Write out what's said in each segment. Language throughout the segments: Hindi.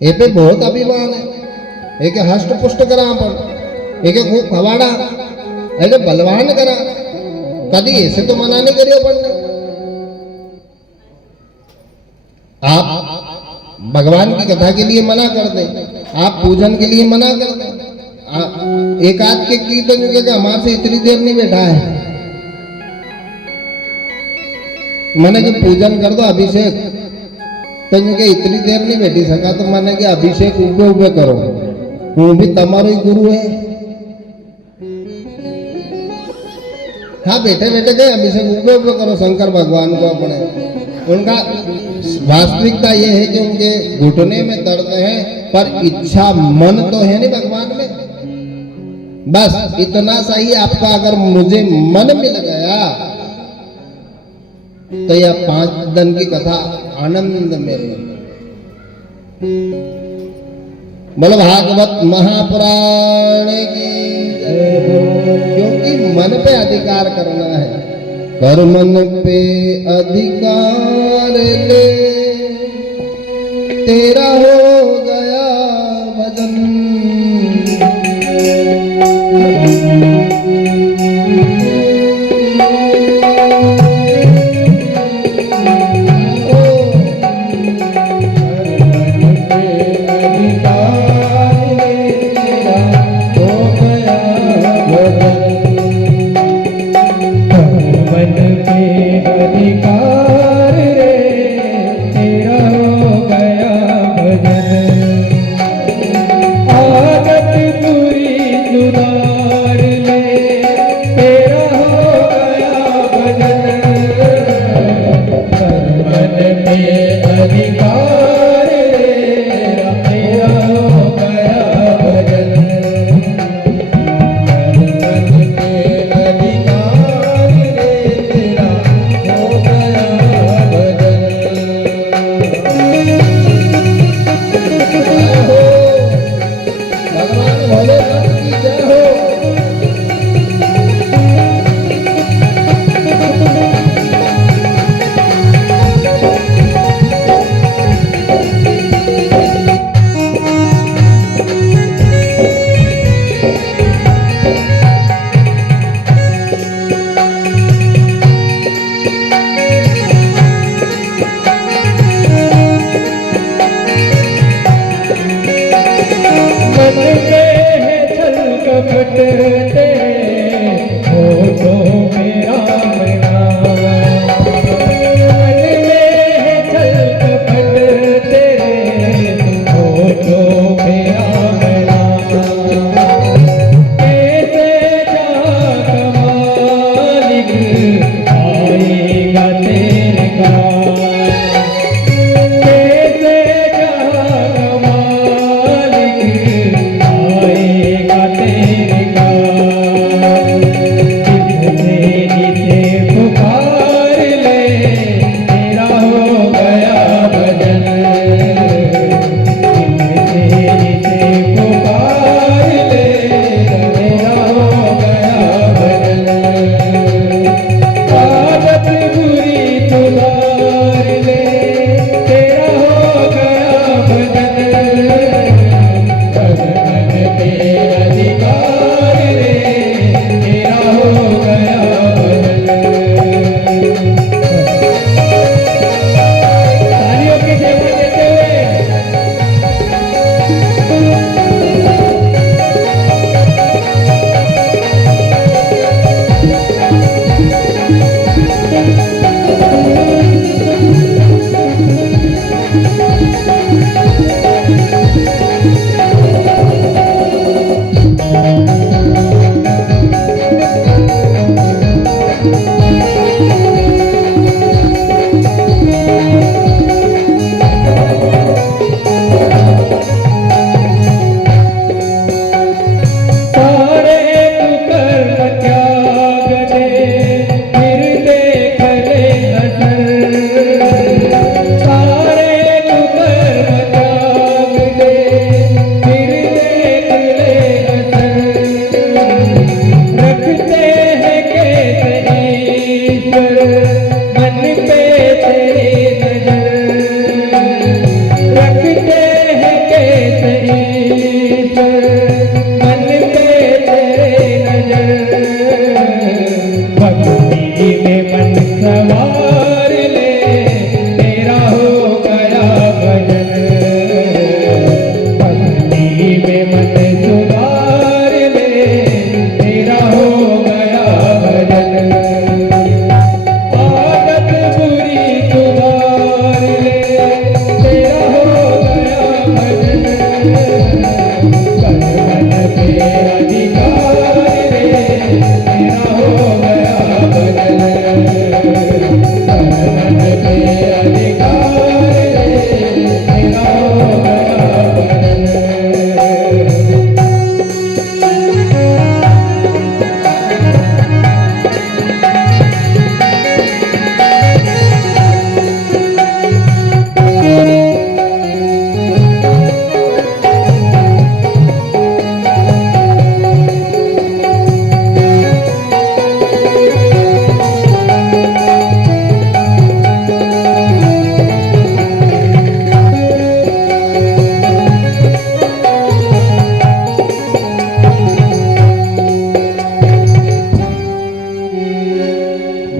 એ पे बहुत अभिमान है। एक हष्ट पुष्ट करा पण एक खूप खवाड़ा एक बलवान करा कभी ऐसे तो मना नहीं करियो पण आप भगवान की कथा के लिए मना कर दे, आप पूजन के लिए मना कर दे। एक आध के कीर्तन जो कहते हमारे से इतनी देर नहीं बैठा है, मैंने कि पूजन कर दो अभिषेक तो के इतनी देर नहीं बैठी सका तो मैंने कि अभिषेक उबे उबे करो, वो भी तुम्हारा ही गुरु है। हाँ बैठे बैठे गए अभिषेक उबे उबे करो शंकर भगवान को अपने। उनका वास्तविकता ये है कि उनके घुटने में दर्द है पर इच्छा मन तो है नहीं भगवान में। बस इतना सही आपका अगर मुझे मन मिल गया तो यह 5 दिन की कथा आनंद में बोलो भागवत महापुराण की जय हो। क्योंकि मन पे अधिकार करना है, कर मन पे अधिकार ले तेरा हो गया भजन।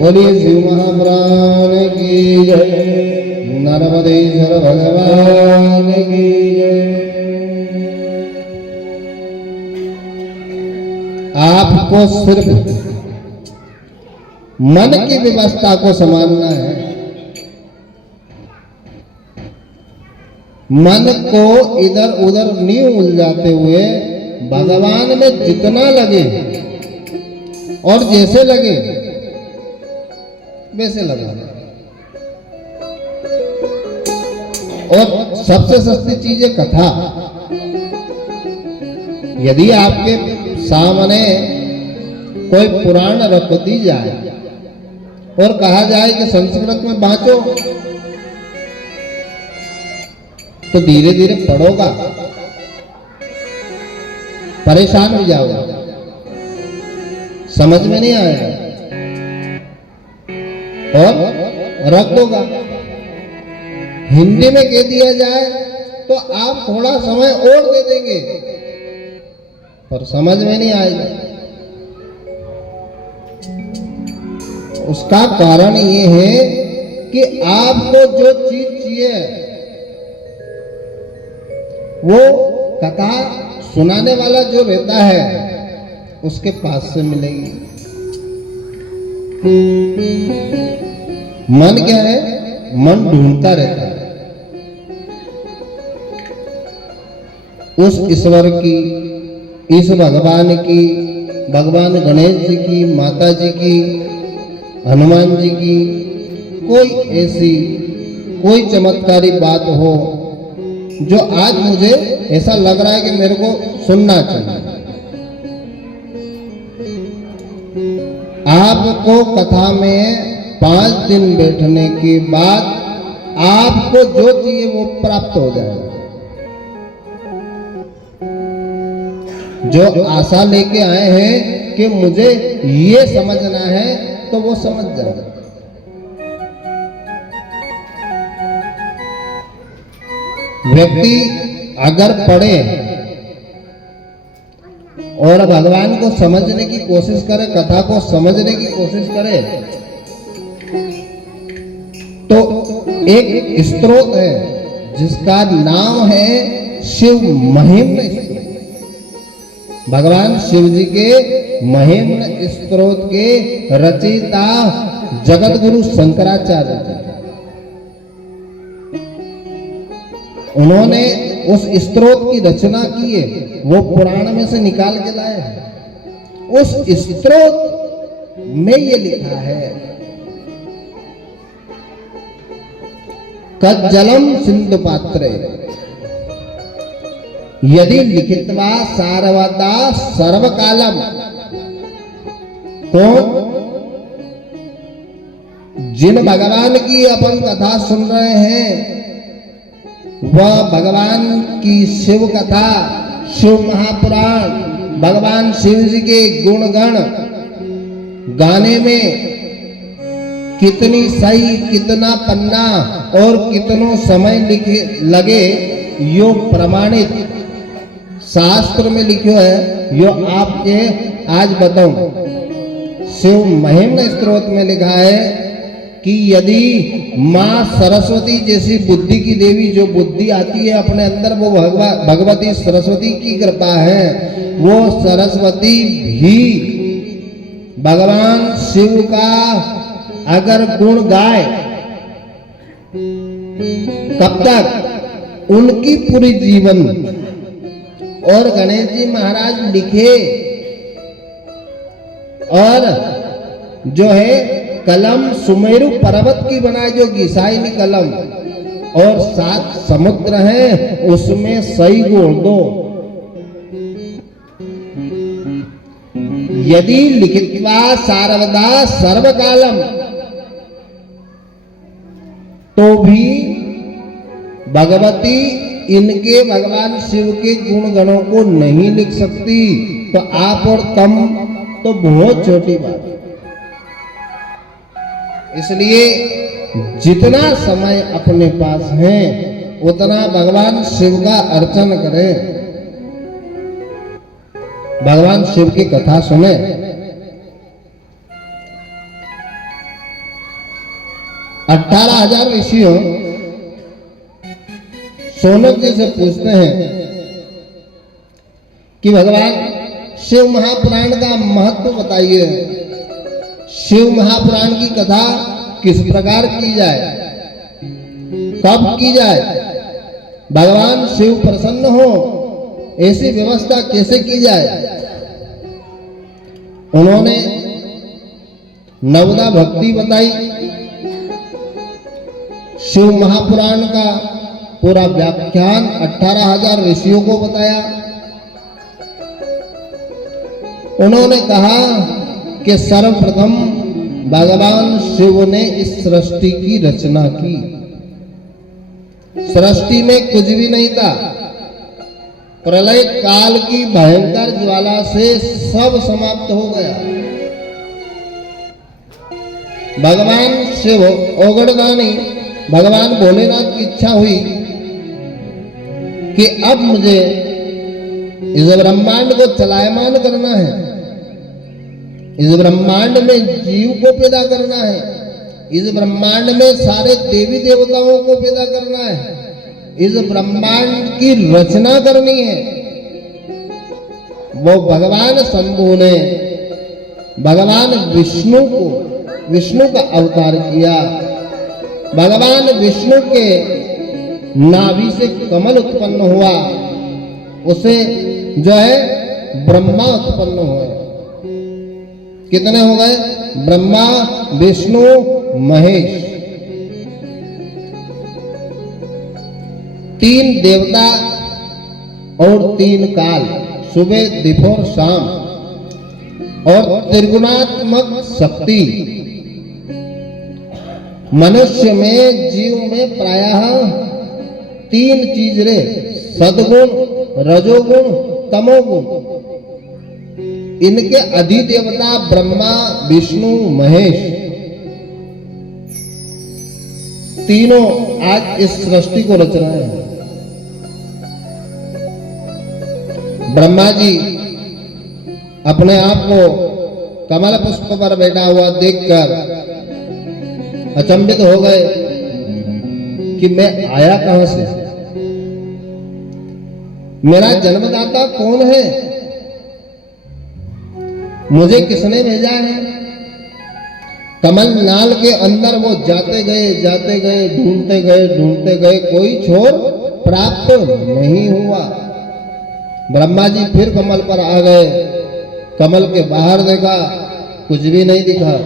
बोलिए शिव महापुराण की जय, नर्मदेश्वर भगवान की जय। आपको सिर्फ मन की व्यवस्था को संभालना है। मन को इधर उधर नहीं उलझाते हुए भगवान में जितना लगे और जैसे लगे वैसे लगा। और सबसे सस्ती चीज है कथा। यदि आपके सामने कोई पुराण रख दी जाए और कहा जाए कि संस्कृत में बांचो, तो धीरे धीरे पढ़ोगा, परेशान हो जाओगा, समझ में नहीं आएगा और रख दोगा। हिंदी में कह दिया जाए तो आप थोड़ा समय और दे देंगे पर समझ में नहीं आएगा। उसका कारण ये है कि आपको जो चीज चाहिए वो कथा सुनाने वाला जो रहता है उसके पास से मिलेगी। मन क्या है? मन ढूंढता रहता है उस ईश्वर की, इस भगवान की, भगवान गणेश जी की, माता जी की, हनुमान जी की कोई ऐसी कोई चमत्कारी बात हो जो आज मुझे ऐसा लग रहा है कि मेरे को सुनना चाहिए। आपको कथा में 5 दिन बैठने के बाद आपको जो चाहिए वो प्राप्त हो जाएगा। जो आशा लेके आए हैं कि मुझे ये समझना है तो वो समझ जाएगा। व्यक्ति अगर पढ़े और भगवान को समझने की कोशिश करे, कथा को समझने की कोशिश करे, तो एक स्तोत्र है जिसका नाम है शिव महिम्न। भगवान शिव जी के महिम्न स्तोत्र के रचयिता जगत गुरु शंकराचार्य जी, उन्होंने उस स्तोत्र की रचना की है, वो पुराण में से निकाल के लाए हैं। उस स्तोत्र में ये लिखा है कज्जलम सिंधु पात्रे यदि लिखित्वा सारवता सर्वकालम। तो जिन भगवान की अपन कथा सुन रहे हैं वह भगवान की शिव कथा, शिव महापुराण, भगवान शिव जी के गुणगण गाने में कितनी सही, कितना पन्ना और कितनो समय लगे यो प्रमाणित शास्त्र में लिखो है। यो आपके आज बताऊं, शिव महिम्न स्तोत्र में लिखा है कि यदि माँ सरस्वती जैसी बुद्धि की देवी, जो बुद्धि आती है अपने अंदर, वो भगवती सरस्वती की कृपा है। वो सरस्वती भी भगवान शिव का अगर गुण गाए, कब तक? उनकी पूरी जीवन। और गणेश जी महाराज लिखे और जो है कलम सुमेरु पर्वत की बनाए, जो घिसाइनी कलम, और 7 समुद्र हैं उसमें सही घोल दो। यदि लिखित्वा सारवदा सर्वकालम, तो भी भगवती इनके भगवान शिव के गुण गणों को नहीं लिख सकती। तो आप और तम तो बहुत छोटी बात है। इसलिए जितना समय अपने पास है उतना भगवान शिव का अर्चन करें, भगवान शिव की कथा सुने। 18,000 ऋषियों शौनक जी से पूछते हैं कि भगवान शिव महापुराण का महत्व बताइए, शिव महापुराण की कथा किस प्रकार की जाए, कब की जाए, भगवान शिव प्रसन्न हो ऐसी व्यवस्था कैसे की जाए। उन्होंने नवदा भक्ति बताई, शिव महापुराण का पूरा व्याख्यान 18,000 ऋषियों को बताया। उन्होंने कहा कि सर्वप्रथम भगवान शिव ने इस सृष्टि की रचना की। सृष्टि में कुछ भी नहीं था, प्रलय काल की भयंकर ज्वाला से सब समाप्त हो गया। भगवान शिव ओगड़दानी भगवान भोलेनाथ की इच्छा हुई कि अब मुझे इस ब्रह्मांड को चलायमान करना है, इस ब्रह्मांड में जीव को पैदा करना है, इस ब्रह्मांड में सारे देवी देवताओं को पैदा करना है, इस ब्रह्मांड की रचना करनी है। वो भगवान शंभु ने भगवान विष्णु का अवतार किया। भगवान विष्णु के नाभि से कमल उत्पन्न हुआ, उसे जो है ब्रह्मा उत्पन्न हुए। कितने हो गए? ब्रह्मा, विष्णु, महेश, 3 देवता और 3 काल, सुबह दोपहर शाम, और त्रिगुणात्मक शक्ति। मनुष्य में जीव में प्रायः 3 चीज रे, सद्गुण, रजोगुण, तमोगुण। इनके अधिदेवता ब्रह्मा, विष्णु, महेश तीनों आज इस सृष्टि को रच रहे हैं। ब्रह्मा जी अपने आप को कमल पुष्प पर बैठा हुआ देखकर अचंभित हो गए कि मैं आया कहां से, मेरा जन्मदाता कौन है, मुझे किसने भेजा है। कमल नाल के अंदर वो जाते गए, ढूंढते गए, कोई छोर प्राप्त नहीं हुआ। ब्रह्मा जी फिर कमल पर आ गए, कमल के बाहर देखा, कुछ भी नहीं दिखा।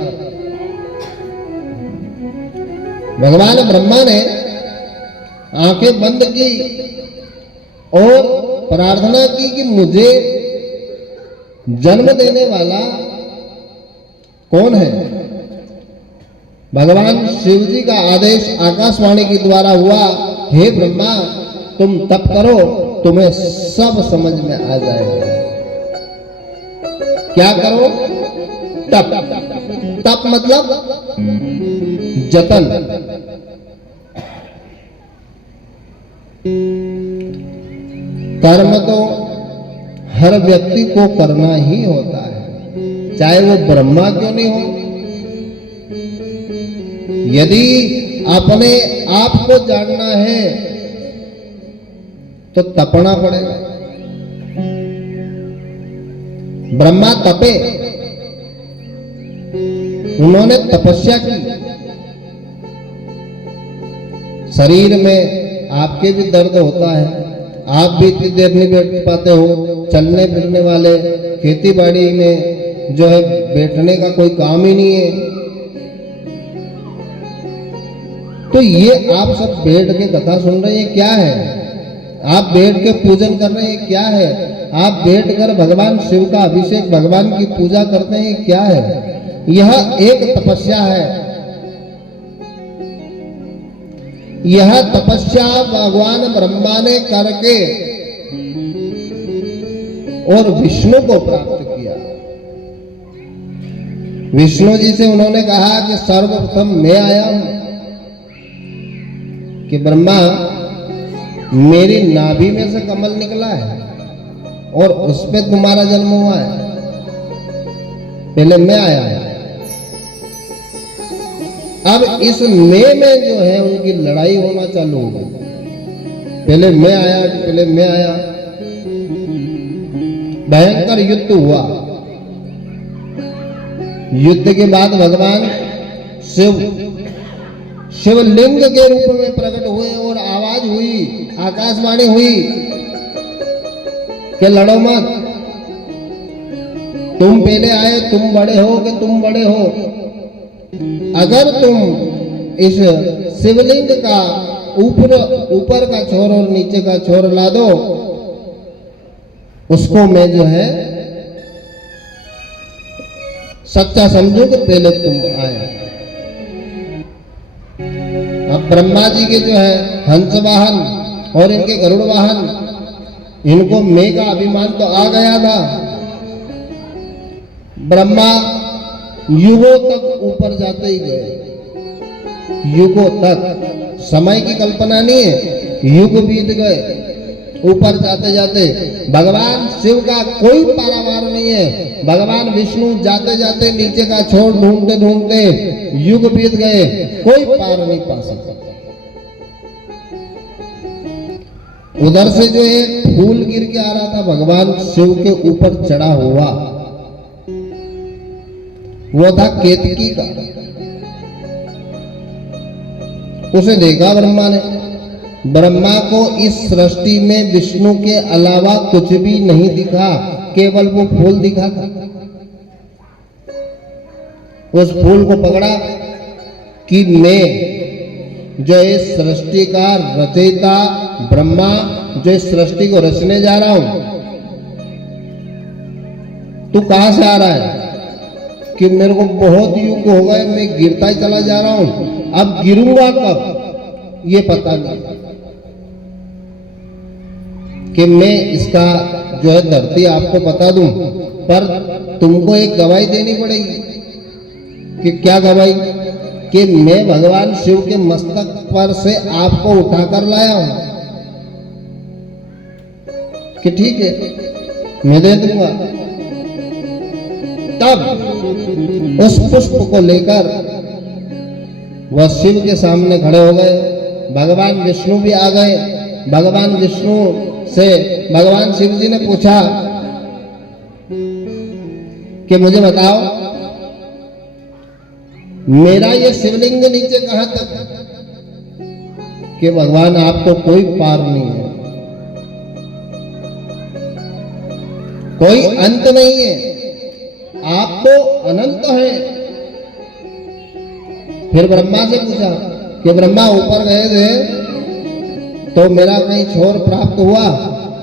भगवान ब्रह्मा ने आंखें बंद की और प्रार्थना की कि मुझे जन्म देने वाला कौन है। भगवान शिव जी का आदेश आकाशवाणी के द्वारा हुआ, हे ब्रह्मा तुम तप करो, तुम्हें सब समझ में आ जाएगा। क्या करो? तप। तप मतलब जतन। कर्म तो हर व्यक्ति को करना ही होता है, चाहे वो ब्रह्मा क्यों नहीं हो। यदि अपने आप को जानना है तो तपना पड़ेगा। ब्रह्मा तपे, उन्होंने तपस्या की। शरीर में आपके भी दर्द होता है, आप भी इतनी देर नहीं बैठ पाते हो। चलने फिरने वाले, खेती बाड़ी में जो है बैठने का कोई काम ही नहीं है। तो ये आप सब बैठ के कथा सुन रहे हैं, क्या है? आप बैठ के पूजन कर रहे हैं, क्या है? आप बैठ कर भगवान शिव का अभिषेक, भगवान की पूजा करते हैं, क्या है? यह एक तपस्या है। यह तपस्या भगवान ब्रह्मा ने करके और विष्णु को प्राप्त किया। विष्णु जी से उन्होंने कहा कि सर्वप्रथम मैं आया हूं, कि ब्रह्मा मेरी नाभि में से कमल निकला है और उस पे तुम्हारा जन्म हुआ है, पहले मैं आया हूं। अब इस में जो है उनकी लड़ाई होना चालू हो गई। पहले मैं आया, भयंकर युद्ध हुआ। युद्ध के बाद भगवान शिवलिंग के रूप में प्रकट हुए और आवाज हुई, आकाशवाणी हुई कि लड़ो मत, तुम पहले आए, तुम बड़े हो कि तुम बड़े हो। अगर तुम इस शिवलिंग का ऊपर का छोर और नीचे का छोर ला दो, उसको मैं जो है सच्चा समझू कि पहले तुम आए। अब ब्रह्मा जी के जो है हंस वाहन और इनके गरुड़ वाहन, इनको मैं का अभिमान तो आ गया था। ब्रह्मा युगों तक ऊपर जाते ही गए, युगों तक, समय की कल्पना नहीं है, युग बीत गए ऊपर जाते जाते। भगवान शिव का कोई पारावार नहीं है। भगवान विष्णु जाते जाते नीचे का छोर ढूंढते ढूंढते युग बीत गए, कोई पार नहीं पा सकता। उधर से जो एक फूल गिर के आ रहा था, भगवान शिव के ऊपर चढ़ा हुआ, वो था केतकी का। उसे देखा ब्रह्मा ने। ब्रह्मा को इस सृष्टि में विष्णु के अलावा कुछ भी नहीं दिखा, केवल वो फूल दिखा था। उस फूल को पकड़ा कि मैं जो इस सृष्टि का रचयिता ब्रह्मा, जो इस सृष्टि को रचने जा रहा हूं, तू कहां से आ रहा है? कि मेरे को बहुत युग हो गए, मैं गिरता ही चला जा रहा हूं, अब गिरूंगा कब ये पता नहीं। कि मैं इसका जो है धरती आपको बता दूं, पर तुमको एक गवाही देनी पड़ेगी। कि क्या गवाही? कि मैं भगवान शिव के मस्तक पर से आपको उठाकर लाया हूं। कि ठीक है, मैं दे दूंगा। तब उस पुष्प को लेकर वह शिव के सामने खड़े हो गए। भगवान विष्णु भी आ गए। भगवान विष्णु से भगवान शिव जी ने पूछा कि मुझे बताओ, मेरा ये शिवलिंग नीचे कहां तक? कि भगवान आपको कोई पार नहीं है, कोई अंत नहीं है, आप तो अनंत हैं। फिर ब्रह्मा से पूछा कि ब्रह्मा ऊपर गए थे तो मेरा कहीं छोर प्राप्त हुआ?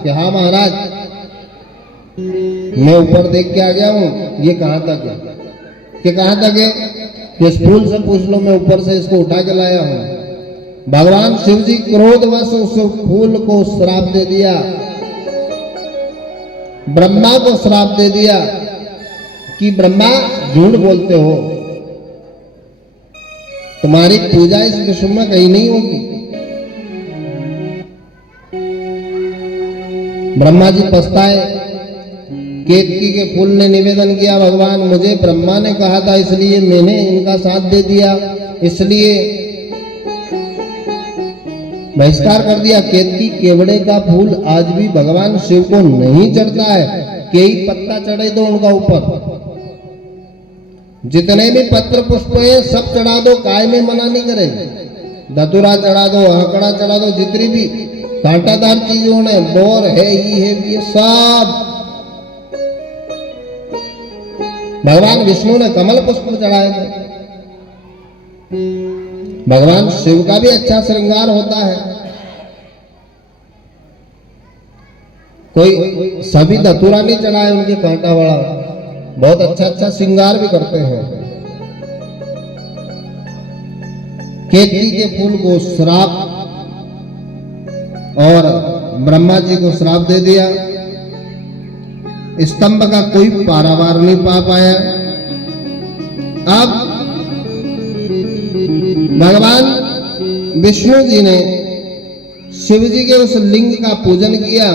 कि हाँ महाराज, मैं ऊपर देख के आ गया हूं। ये कहां तक है? कि कहां तक है? इस फूल से पूछ लो, मैं ऊपर से इसको उठा के लाया हूं। भगवान शिव जी क्रोधवश उस फूल को श्राप दे दिया, ब्रह्मा को श्राप दे दिया कि ब्रह्मा झूठ बोलते हो, तुम्हारी पूजा इस विश्व में कहीं नहीं होगी। ब्रह्मा जी पछताए। केतकी के फूल ने निवेदन किया, भगवान मुझे ब्रह्मा ने कहा था, इसलिए मैंने इनका साथ दे दिया, इसलिए बहिष्कार कर दिया। केतकी केवड़े का फूल आज भी भगवान शिव को नहीं चढ़ता है। कई पत्ता चढ़े दो उनका ऊपर, जितने भी पत्र पुष्प है सब चढ़ा दो, काय में मना नहीं करे। धतुरा चढ़ा दो, आंकड़ा चढ़ा दो, जितनी भी कांटादार चीजों ने, बोर है, ये सब। भगवान विष्णु ने कमल पुष्प चढ़ाए थे। भगवान शिव का भी अच्छा श्रृंगार होता है। कोई सभी धतूरा नहीं चढ़ाए उनके कांटा वाला, बहुत अच्छा अच्छा श्रृंगार भी करते हैं। केतकी के फूल को श्राप और ब्रह्मा जी को श्राप दे दिया। स्तंभ का कोई पारावार नहीं पा पाया। अब भगवान विष्णु जी ने शिव जी के उस लिंग का पूजन किया,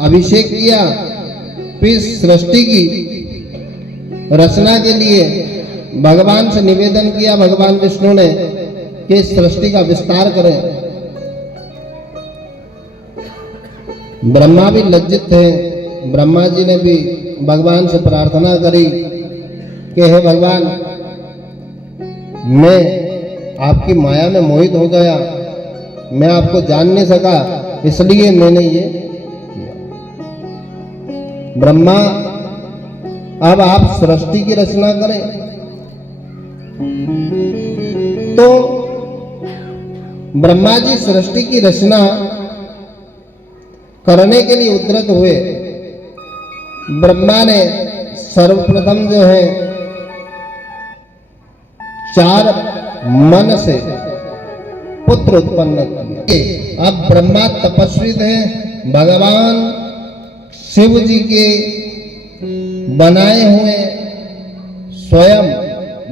अभिषेक किया, फिर सृष्टि की रचना के लिए भगवान से निवेदन किया भगवान विष्णु ने कि सृष्टि का विस्तार करें। ब्रह्मा भी लज्जित थे। ब्रह्मा जी ने भी भगवान से प्रार्थना करी कि हे भगवान, मैं आपकी माया में मोहित हो गया, मैं आपको जान नहीं सका, इसलिए मैंने ये किया। ब्रह्मा, अब आप सृष्टि की रचना करें। तो ब्रह्मा जी सृष्टि की रचना करने के लिए उद्यत हुए। ब्रह्मा ने सर्वप्रथम जो है 4 मन से पुत्र उत्पन्न किए। अब ब्रह्मा तपस्वी थे, भगवान शिव जी के बनाए हुए स्वयं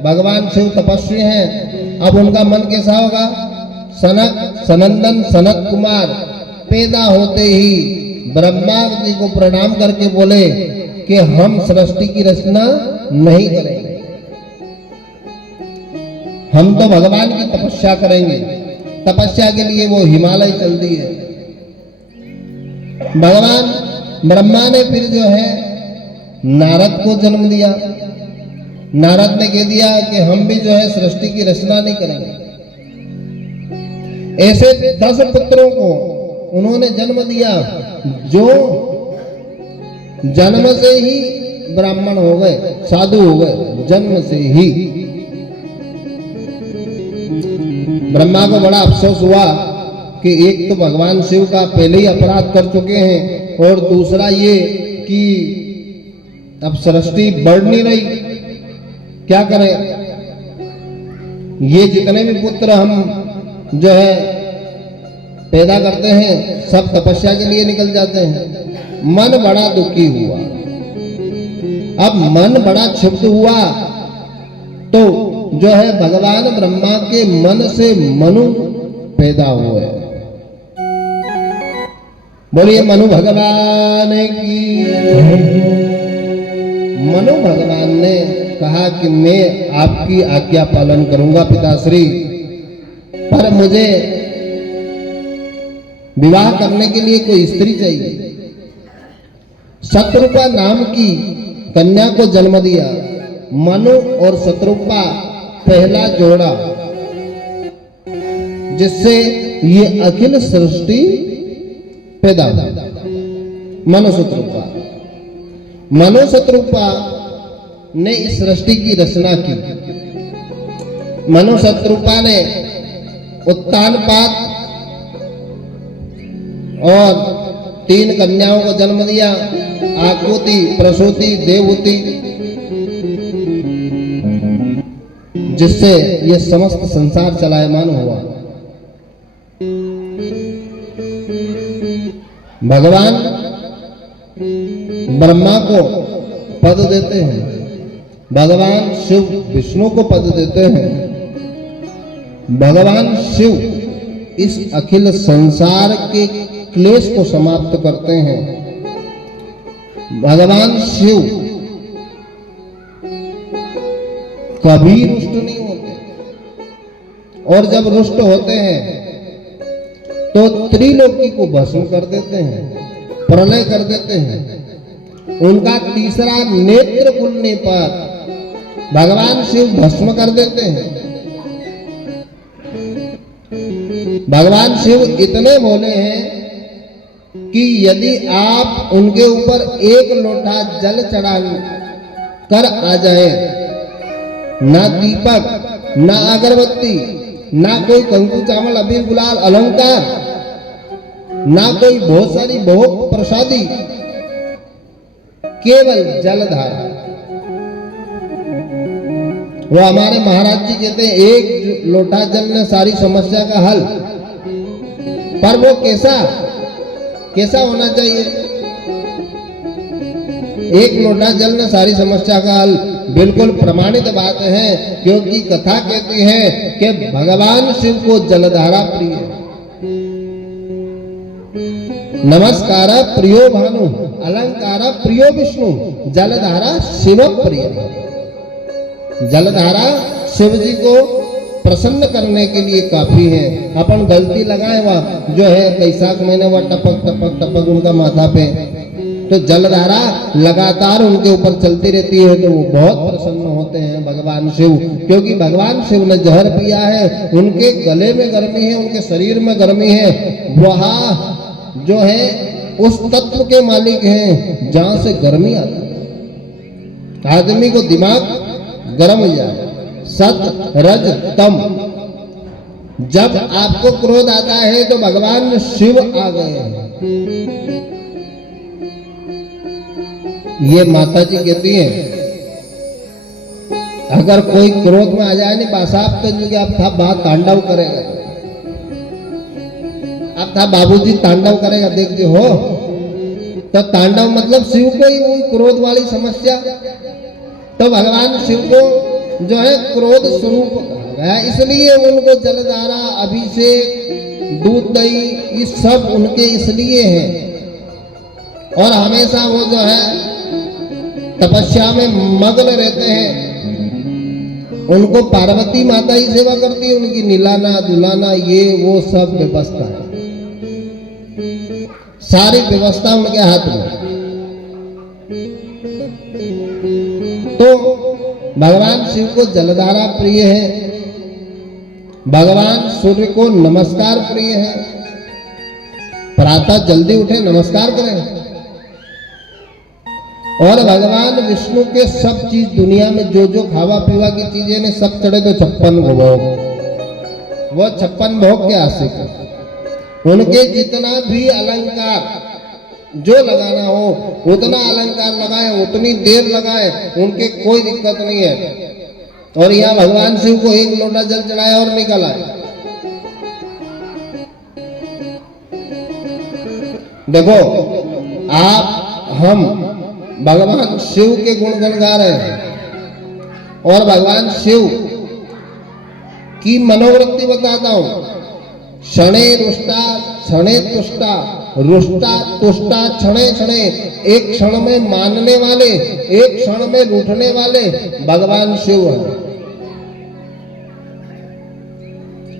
भगवान शिव तपस्वी हैं। अब उनका मन कैसा होगा? सनंदन सनत कुमार पैदा होते ही ब्रह्मा जी को प्रणाम करके बोले कि हम सृष्टि की रचना नहीं करेंगे, हम तो भगवान की तपस्या करेंगे। तपस्या के लिए वो हिमालय चल दिए। भगवान ब्रह्मा ने फिर जो है नारद को जन्म दिया। नारद ने कह दिया कि हम भी जो है सृष्टि की रचना नहीं करेंगे। ऐसे 10 पुत्रों को उन्होंने जन्म दिया, जो जन्म से ही ब्राह्मण हो गए, साधु हो गए, जन्म से ही। ब्रह्मा को बड़ा अफसोस हुआ कि एक तो भगवान शिव का पहले ही अपराध कर चुके हैं, और दूसरा ये कि अब सृष्टि बढ़ नहीं रही, क्या करें। ये जितने भी पुत्र हम जो है पैदा करते हैं, सब तपस्या के लिए निकल जाते हैं। मन बड़ा दुखी हुआ। अब मन बड़ा क्षुब्ध हुआ तो जो है भगवान ब्रह्मा के मन से मनु पैदा हुए। बोलिए मनु भगवान की। मनु भगवान ने कहा कि मैं आपकी आज्ञा पालन करूंगा पिताश्री, पर मुझे विवाह करने के लिए कोई स्त्री चाहिए। शत्रुपा नाम की कन्या को जन्म दिया। मनु और शत्रुपा पहला जोड़ा, जिससे ये अखिल सृष्टि पैदा हुई। मनु शत्रुपा, मनु शत्रुपा ने इस सृष्टि की रचना की। मनु शत्रुपा ने उत्तानपाद और 3 कन्याओं को जन्म दिया, आकृति, प्रसूति, देवहूति, जिससे यह समस्त संसार चलायमान हुआ। भगवान ब्रह्मा को पद देते हैं, भगवान शिव विष्णु को पद देते हैं। भगवान शिव इस अखिल संसार के क्लेश को समाप्त करते हैं। भगवान शिव कभी रुष्ट नहीं होते, और जब रुष्ट होते हैं तो त्रिलोकी को भस्म कर देते हैं, प्रलय कर देते हैं। उनका तीसरा नेत्र खुलने पर भगवान शिव भस्म कर देते हैं। भगवान शिव इतने भोले हैं कि यदि आप उनके ऊपर 1 लोटा जल चढ़ा कर आ जाए, ना दीपक, ना अगरबत्ती, ना कोई कंकु चावल अबीर गुलाल अलंकार, ना कोई बहुत सारी भोग प्रसादी, केवल जलधारा। वो हमारे महाराज जी कहते हैं 1 लोटा जल ने सारी समस्या का हल। पर वो कैसा होना चाहिए? 1 लोटा जल ने सारी समस्या का हल, बिल्कुल प्रमाणित बात है, क्योंकि कथा कहती है कि भगवान शिव को जलधारा प्रिय है। नमस्कार प्रियो भानु, अलंकार प्रियो विष्णु, जलधारा शिव प्रिय। जलधारा शिव जी को प्रसन्न करने के लिए काफी है। अपन गलती लगाए वह जो है बैसाख महीने वह टपक टपक टपक उनका माथा पे, तो जलधारा लगातार उनके ऊपर चलती रहती है तो वो बहुत प्रसन्न होते हैं भगवान शिव, क्योंकि भगवान शिव ने जहर पिया है, उनके गले में गर्मी है, उनके शरीर में गर्मी है, वह जो है उस तत्व के मालिक हैं जहां से गर्मी आती है, आदमी को दिमाग गर्म हो जाए। सत रज तम, जब आपको क्रोध आता है तो भगवान शिव आ गए हैं। ये माता जी कहती हैं अगर कोई क्रोध में आ जाए नहीं बासाब तो आप था बात तांडव करेगा, आप था बाबूजी तांडव करेगा देखते हो, तो तांडव मतलब शिव को ही वही क्रोध वाली समस्या, तो भगवान शिव को जो है क्रोध स्वरूप है, इसलिए उनको जलधारा अभिषेक दूध दही ये सब उनके इसलिए हैं। और हमेशा वो जो है तपस्या में मग्न रहते हैं, उनको पार्वती माता ही सेवा करती है, उनकी निलाना दुलाना ये वो सब व्यवस्था है, सारी व्यवस्था उनके हाथ में। तो भगवान शिव को जलधारा प्रिय है, भगवान सूर्य को नमस्कार प्रिय है, प्रातः जल्दी उठे नमस्कार करें। और भगवान विष्णु के सब चीज दुनिया में जो जो खावा पीवा की चीजें ने सब चढ़े तो 56 भोग, वो 56 भोग के आशिक है, उनके जितना भी अलंकार जो लगाना हो उतना अलंकार लगाए, उतनी देर लगाए, उनके कोई दिक्कत नहीं है। और यहाँ भगवान शिव को एक लोटा जल चढ़ाया और निकल आए। देखो आप हम भगवान शिव के गुणगान गा रहे हैं और भगवान शिव की मनोवृत्ति बताता हूं। क्षणे रुष्टा क्षणे तुष्टा, रुष्टा तुष्टा क्षणे क्षणे, एक क्षण में मानने वाले एक क्षण में रूठने वाले भगवान शिव हैं।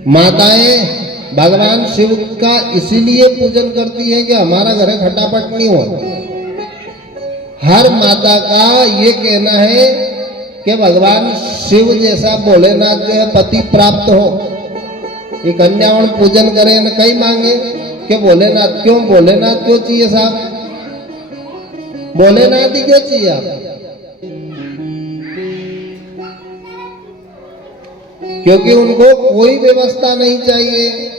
माताएं भगवान शिव का इसीलिए पूजन करती है कि हमारा घर खटापट नहीं हो। हर माता का ये कहना है कि भगवान शिव जैसा भोलेनाथ जो है पति प्राप्त हो। ये कन्यावन पूजन करें न कई मांगे कि भोलेनाथ क्यों चाहिए साहब, भोलेनाथ ही क्यों चाहिए आप? क्योंकि उनको कोई व्यवस्था नहीं चाहिए,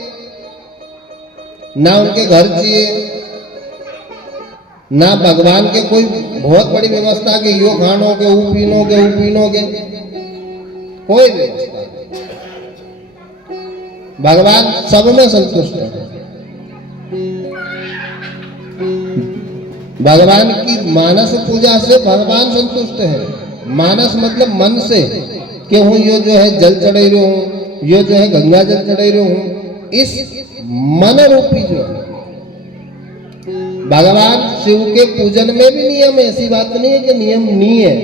ना उनके घर चाहिए, ना भगवान के कोई बहुत बड़ी व्यवस्था के यो खानों के ऊ पीनो के कोई व्यवस्था। भगवान सब में संतुष्ट है। भगवान की मानस पूजा से भगवान संतुष्ट है। मानस मतलब मन से कि हूँ यो जो है जल चढ़े रही हूँ, यो जो है गंगा जल चढ़े रही हूँ, इस मन रूपी जो है भगवान शिव के पूजन में भी नियम है। ऐसी बात नहीं है कि नियम नहीं है,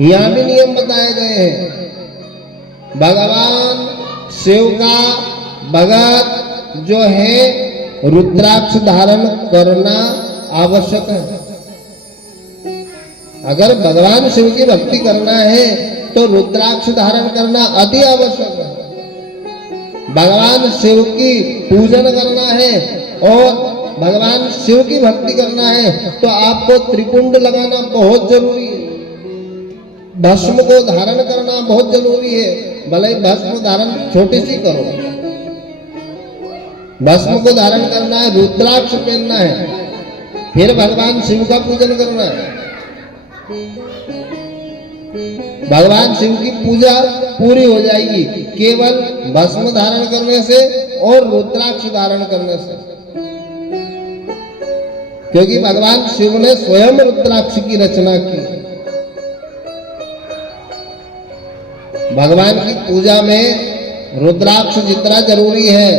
यहाँ भी नियम बताए गए हैं। भगवान शिव का भगत जो है रुद्राक्ष धारण करना आवश्यक है। अगर भगवान शिव की भक्ति करना है तो रुद्राक्ष धारण करना अति आवश्यक है। भगवान शिव की पूजन करना है और भगवान शिव की भक्ति करना है तो आपको त्रिपुंड लगाना बहुत जरूरी है। भस्म को धारण करना बहुत जरूरी है। भले भस्म धारण छोटी सी करो, भस्म को धारण करना है, रुद्राक्ष पहनना है, फिर भगवान शिव का पूजन करना है। भगवान शिव की पूजा पूरी हो जाएगी केवल भस्म धारण करने से और रुद्राक्ष धारण करने से, क्योंकि भगवान शिव ने स्वयं रुद्राक्ष की रचना की। भगवान की पूजा में रुद्राक्ष जितना जरूरी है,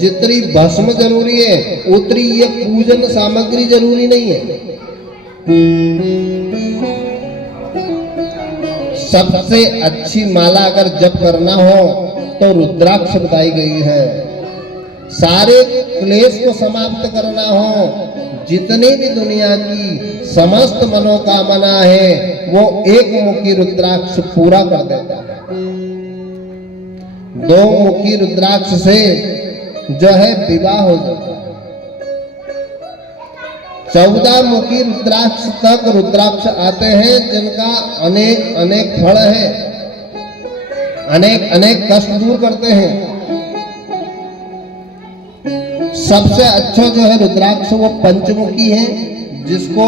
जितनी भस्म जरूरी है, उतनी ये पूजन सामग्री जरूरी नहीं है। सबसे अच्छी माला अगर जप करना हो तो रुद्राक्ष बताई गई है। सारे क्लेश को समाप्त करना हो, जितनी भी दुनिया की समस्त मनोकामना है वो एक मुखी रुद्राक्ष पूरा कर देता है। दो मुखी रुद्राक्ष से जो है विवाह हो जाता है। 14 मुखी रुद्राक्ष तक रुद्राक्ष आते हैं जिनका अनेक अनेक फल है, अनेक अनेक कष्ट दूर करते हैं। सबसे अच्छा जो है रुद्राक्ष वो पंचमुखी है, जिसको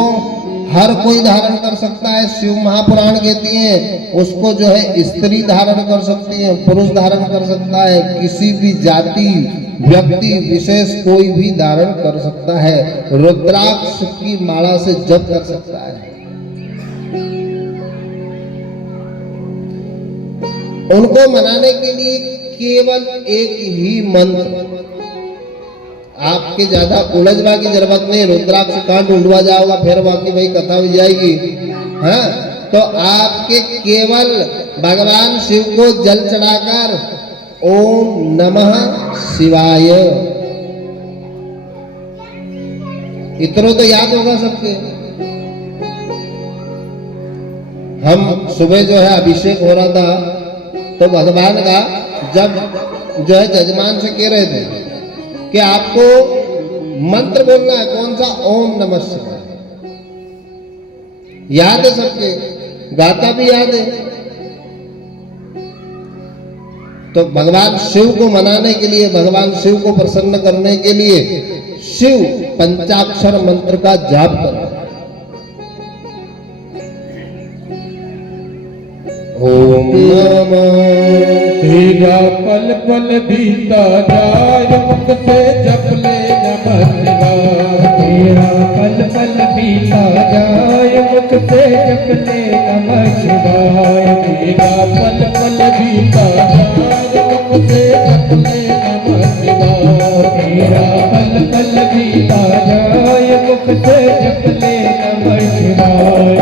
हर कोई धारण कर सकता है। शिव महापुराण कहती है उसको जो है स्त्री धारण कर सकती है, पुरुष धारण कर सकता है, किसी भी जाति व्यक्ति विशेष कोई भी धारण कर सकता है। रुद्राक्ष की माला से जप कर सकता है। उनको मनाने के लिए केवल एक ही मंत्र, आपके ज्यादा उलझवा की जरूरत नहीं। रुद्राक्ष कहाँ ढूंढवा जाओगा, फिर बाकी वही कथा हो जाएगी। हाँ, तो आपके केवल भगवान शिव को जल चढ़ाकर ओम नमः शिवाय, इतना तो याद होगा सबके। हम सुबह जो है अभिषेक हो रहा था तो भगवान का जब जो है जजमान से कह रहे थे कि आपको मंत्र बोलना है, कौन सा? ओम नमः शिवाय। याद है सबके, गाता भी याद है। तो भगवान शिव को मनाने के लिए, भगवान शिव को प्रसन्न करने के लिए शिव पंचाक्षर मंत्र का जाप करो। ओम नमः तेरा पल पल बीता जाए मुख से जप ले नमः शिवाय। तेरा पल पल बीता जाए मुख से जप ले नमः शिवाय। तेरा पल पल बीता जाए मुख से जप ले नमः शिवाय। तेरा पल पल बीता जाए मुख से जप ले नमः शिवाय।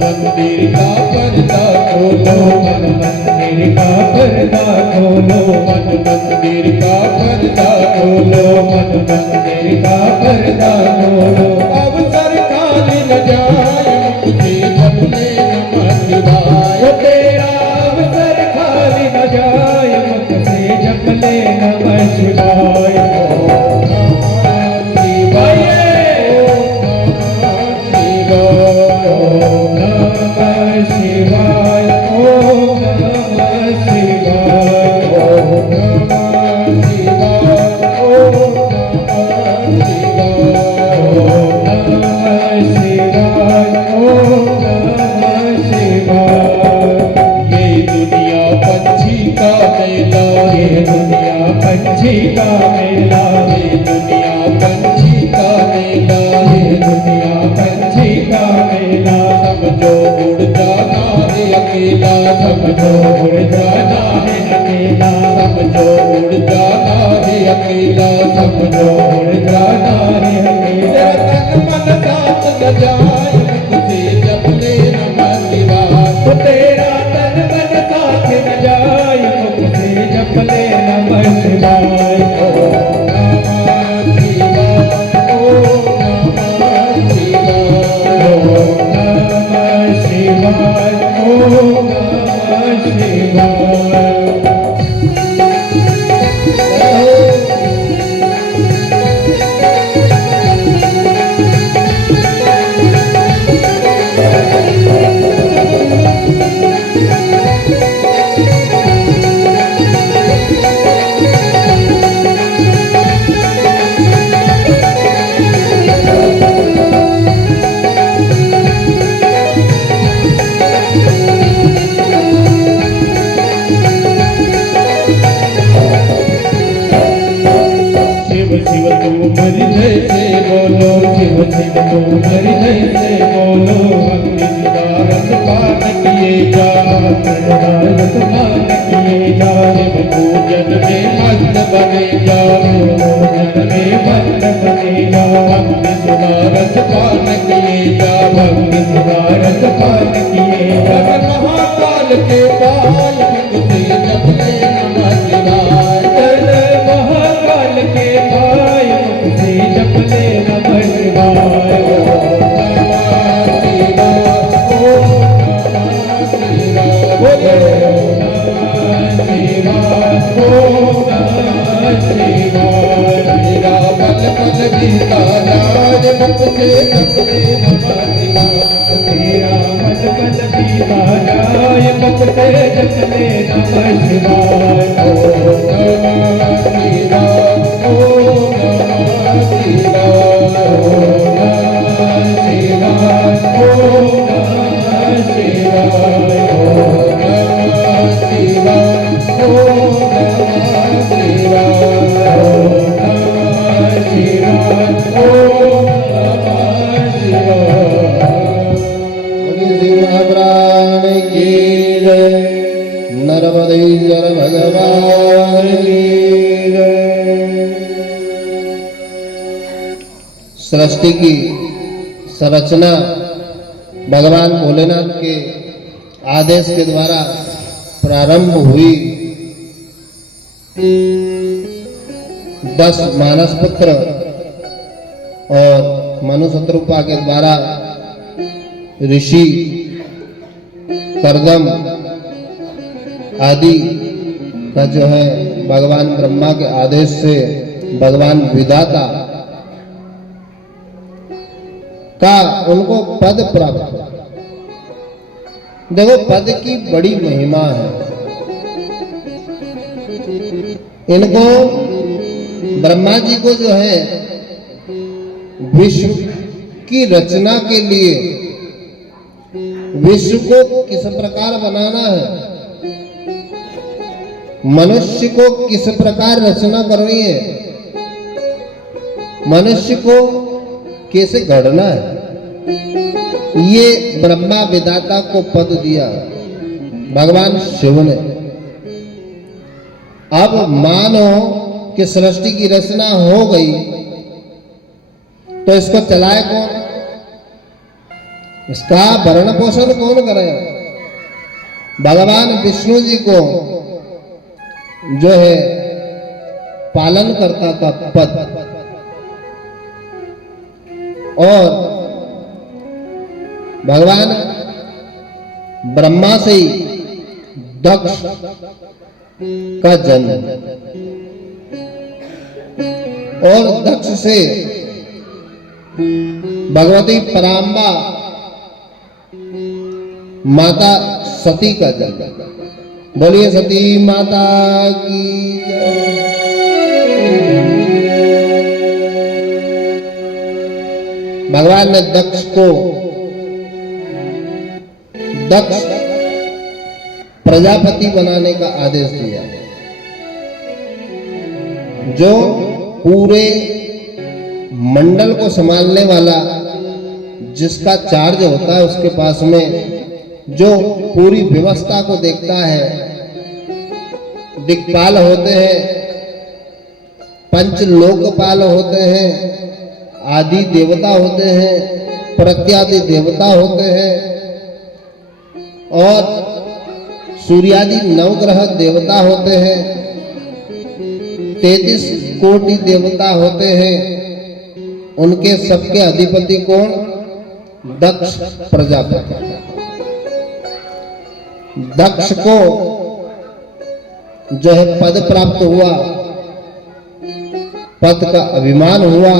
मंदिर का पर्दा खोलो, मन मंदिर का पर्दा खोलो, मन मंदिर का पर्दा खोलो, मन मंदिर का पर्दा खोलो। अवसर खाली न जाए मुख से जप ले नमः शिवाय। वो तेरा अवसर खाली न जाए मुख से जप ले नमः शिवाय। पंछी का मेला, ये दुनिया पंछी का मेला, ये दुनिया पंछी का मेला। समझो उड़ जाना है अकेला, समझो उड़ जाना है अकेला, समझो उड़ जाना है अकेला, समझो उड़ जाना है अकेला। तन मन साथ न जाए मुख से जप ले नमः शिवाय। तो तेरा तन मन साथ न जाए मुख से जप ले नमः शिवाय। मंगलदायक मान किए जाए पूजन में मस्त बने जाओ, पूजन में मस्त बने जाओ भक्ति सुधारस पान किए जाओ, भक्ति सुधारस पान किए जाओ महाकाल के पाय मुक्ति जपले नमः शिवाय। महाकाल के पाय मुक्ति जपले नमः शिवाय। तेरा मन बल बीता जाए मुक्ते जपले नमः शिवाय। महाप्राण की जय, नर्मदेश्वर भगवान की जय। सृष्टि की संरचना भगवान भोलेनाथ के आदेश के द्वारा प्रारंभ हुई। 10 मानस पुत्र और मनु शत्रुपा के द्वारा ऋषि करदम आदि का जो है भगवान ब्रह्मा के आदेश से भगवान विधाता का उनको पद प्राप्त हुआ। देखो पद की बड़ी महिमा है। इनको ब्रह्मा जी को जो है विश्व की रचना के लिए, विश्व को किस प्रकार बनाना है, मनुष्य को किस प्रकार रचना करनी है, मनुष्य को कैसे गढ़ना है, ये ब्रह्मा विधाता को पद दिया भगवान शिव ने। अब मानो कि सृष्टि की रचना हो गई तो इसको चलाए कौन, इसका भरण पोषण कौन करे? भगवान विष्णु जी को जो है पालन करता था पद, और भगवान ब्रह्मा से ही दक्ष का जन्म, और दक्ष से भगवती पराम्बा माता सती का जन्म। बोलिए सती माता की जय। भगवान ने दक्ष को दक्ष प्रजापति बनाने का आदेश दिया, जो पूरे मंडल को संभालने वाला, जिसका चार्ज होता है उसके पास में, जो पूरी व्यवस्था को देखता है। दिक्पाल होते हैं, पंच लोकपाल होते हैं, आदि देवता होते हैं, प्रत्यादि देवता होते हैं, और सूर्यादि नवग्रह देवता होते हैं, 33 कोटि देवता होते हैं। उनके सबके अधिपति कौन? दक्ष प्रजापति। दक्ष को जो है पद प्राप्त हुआ, पद का अभिमान हुआ,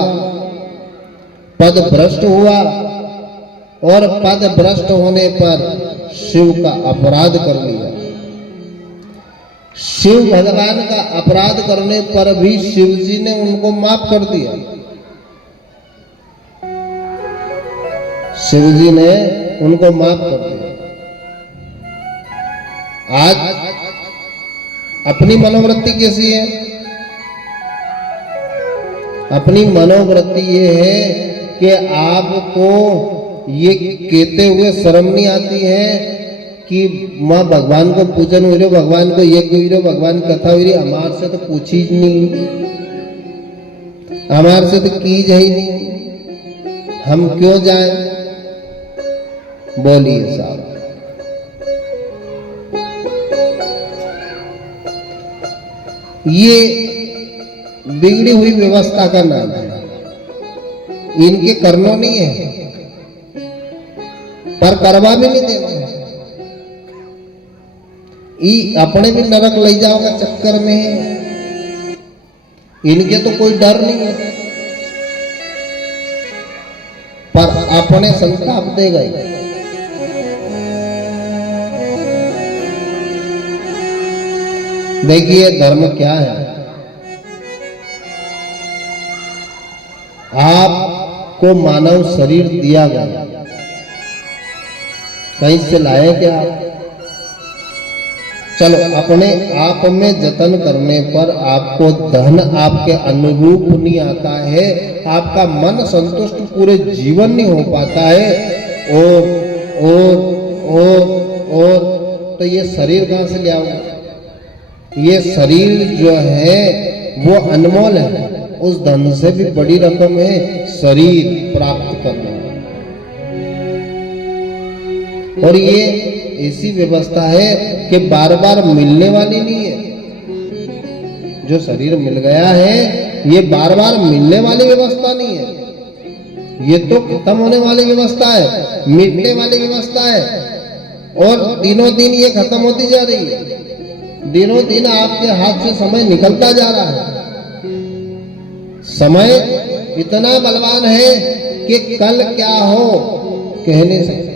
पद भ्रष्ट हुआ, और पद भ्रष्ट होने पर शिव का अपराध कर लिया। शिव भगवान का अपराध करने पर भी शिव जी ने उनको माफ कर दिया। शिव जी ने उनको माफ कर दिया। आज अपनी मनोवृत्ति कैसी है? अपनी मनोवृत्ति ये है कि आपको ये कहते हुए शर्म नहीं आती है कि माँ भगवान को पूजन हो रहे, भगवान को यज्ञ हो रहे, भगवान कथा हो रही, हमारे से तो पूछी ही नहीं, हमारे से तो की ही नहीं, हम क्यों जाए? बोलिए साहब। ये बिगड़ी हुई व्यवस्था का नाम है, इनके करनो नहीं है, पर करवा भी नहीं देना है। अपने भी नरक ले जाओगे चक्कर में, इनके तो कोई डर नहीं है, पर अपने संताप दे गए। देखिए धर्म क्या है, आपको मानव शरीर दिया गया, कहीं से लाए क्या आप? चलो अपने आप में जतन करने पर आपको धन आपके अनुरूप नहीं आता है, आपका मन संतुष्ट पूरे जीवन नहीं हो पाता है, और तो ये शरीर कहां से ले आओगे? ये शरीर जो है वो अनमोल है, उस धन से भी बड़ी रकम है शरीर प्राप्त करना। और ये ऐसी व्यवस्था है कि बार बार मिलने वाली नहीं है। जो शरीर मिल गया है ये बार बार मिलने वाली व्यवस्था नहीं है, ये तो खत्म होने वाली व्यवस्था है, मिटने वाली व्यवस्था है। और दिनों दिन ये खत्म होती जा रही है, दिनों दिन आपके हाथ से समय निकलता जा रहा है। समय इतना बलवान है कि कल क्या हो कह नहीं सकते।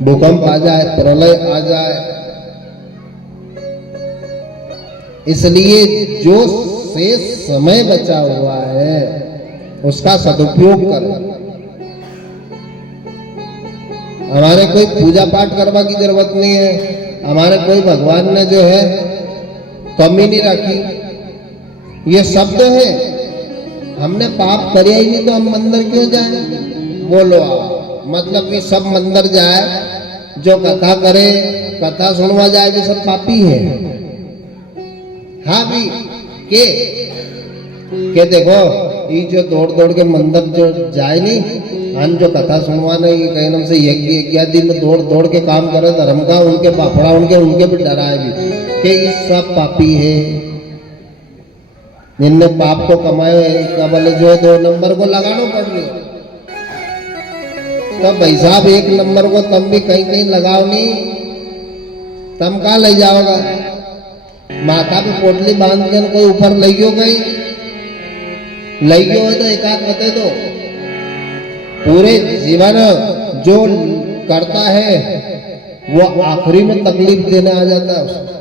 भूकंप आ जाए, प्रलय आ जाए, इसलिए जो शेष समय बचा हुआ है उसका सदुपयोग करें। हमारे कोई पूजा पाठ करवा की जरूरत नहीं है, हमारे कोई भगवान ने जो है कमी नहीं रखी। ये शब्द है, हमने पाप कराया ही नहीं तो हम मंदिर क्यों जाए? बोलो आप, मतलब कि सब मंदिर जाए, जो कथा करे, कथा सुनवा जाए, भी सब पापी है। हाँ भी के देखो ये जो दौड़ दौड़ के मंदिर जो जाए नहीं, हम जो कथा सुनवाना ये कहने से यज्ञ दिन में दौड़ दौड़ के काम करे धर्म का, उनके पापड़ा उनके भी डराए भी कि ये सब पापी है। जिनने पाप को कमाए कबल जो है 2 नंबर को लगाना पड़ रही, तो भाई साहब 1 नंबर को तब भी कहीं कहीं लगाओ नहीं, तम कहाँ ले जाओगा? माथा पे पोटली बांध के कोई ऊपर लइयो गई, लइयो है तो एकाध बते दो। पूरे जीवन जो करता है वो आखिरी में तकलीफ देने आ जाता है उसको।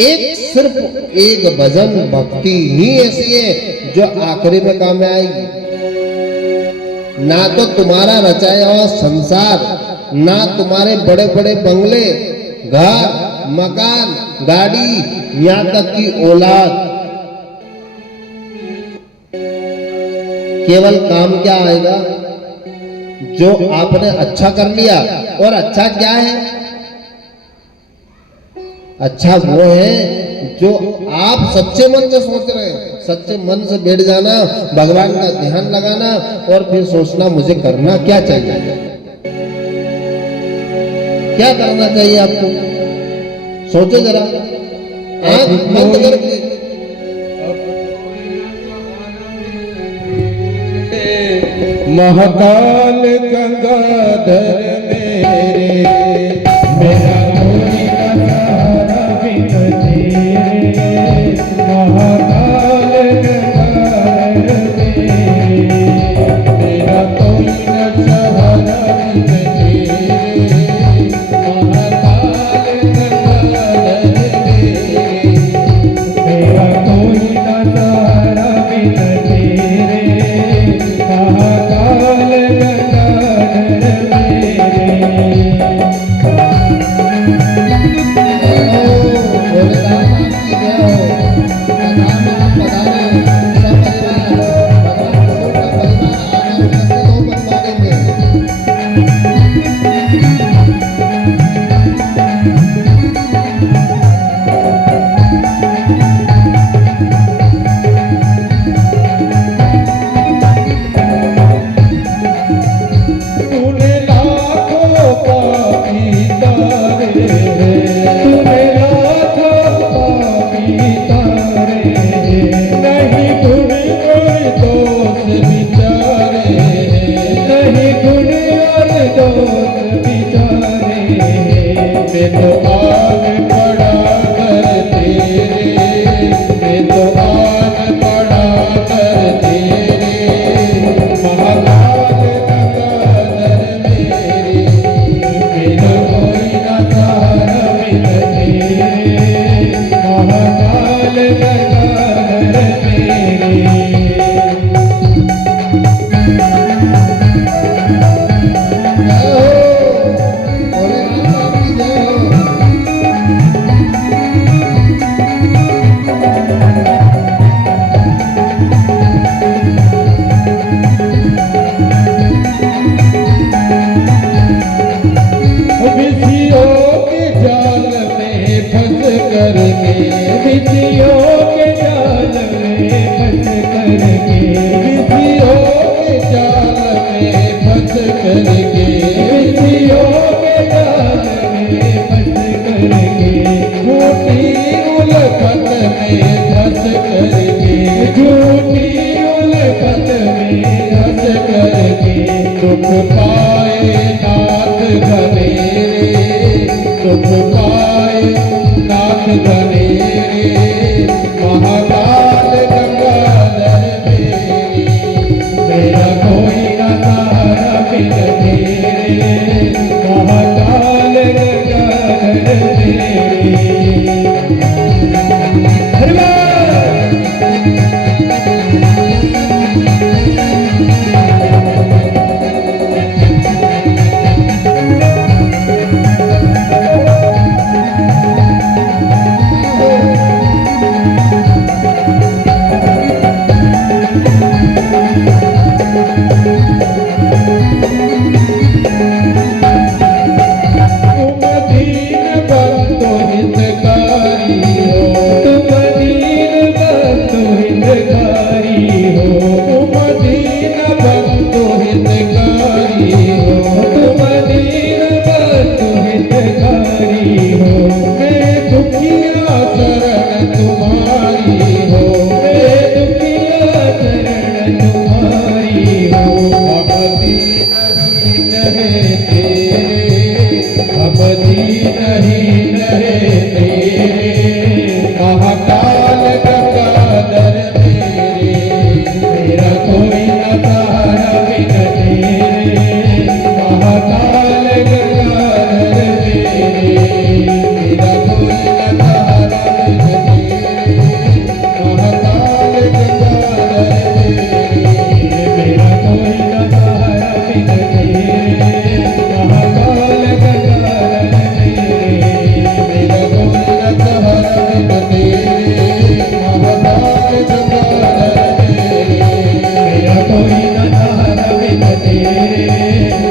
एक सिर्फ एक भजन भक्ति ही ऐसी है जो आखिरी में काम में आएगी। ना तो तुम्हारा रचाया हुआ संसार, ना तुम्हारे बड़े बड़े बंगले, घर, मकान, गाड़ी, यहाँ तक की औलाद, केवल काम क्या आएगा? जो आपने अच्छा कर लिया। और अच्छा क्या है? अच्छा वो है जो आप सच्चे मन से सोच रहे हैं, सच्चे मन से बैठ जाना, भगवान का ध्यान लगाना और फिर सोचना मुझे करना क्या चाहिए, क्या करना चाहिए आपको। सोचो जरा, आंख बंद करके। महाकाल गंगाधर मेरे, मेरा कोई न सहारा बिन तेरे। महाकाल गंगाधर मेरे, मेरा कोई न सहारा बिन तेरे। महाकाल गंगाधर मेरे, मेरा कोई न सहारा बिन तेरे। महाकाल गंगाधर मेरे, फंस करके, विधियों के जाल में फंस करके, विधियों के जाल में फंस करके, विधियों के जाल में फंस करके, झूठी उलफत में फंस करके, झूठी उलफत में फंस करके, दुख पाए नाथ घनेरे, दुख पाए नाथ घनेरे, महाकाल गंगाधर मेरे, मेरा कोई न सहारा बिन तेरे, महाकाल गंगाधर तेरे। हर तुम दीन बंधु हितकारी हो, तुम दीन बंधु हितकारी हो, तुम दीन बंधु हितकारी हो, तुम दीन बंधु हितकारी हो, मैं दुखिया शरण तुम्हारी हो, मैं दुखिया शरण तुम्हारी हो। अब दीन है तेरे, महाकाल गंगाधर मेरे, मेरा कोई न सहारा बिन तेरे, महाकाल गंगाधर तेरे। मेरा कोई न सहारा बिन तेरे, महाकाल गंगाधर मेरे, मेरा कोई न सहारा बिन तेरे, महाकाल गंगाधर तेरे। मेरा कोई न सहारा बिन तेरे, महाकाल गंगाधर मेरे, मेरा कोई न सहारा बिन तेरे,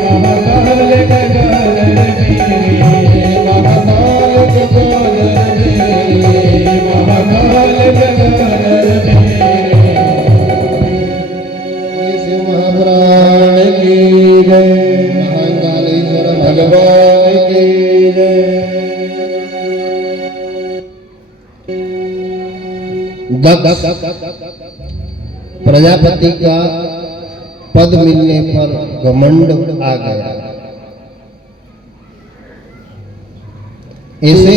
महाकाल गंगाधर तेरे। महाकाल गंगाधर मेरे, महाकाल गंगाधर तेरे। शिव महापुराण की जय, महाकालेश्वर भगवान की जय। दक्ष प्रजापति का पद मिलने पर घमंड आ गया। ऐसे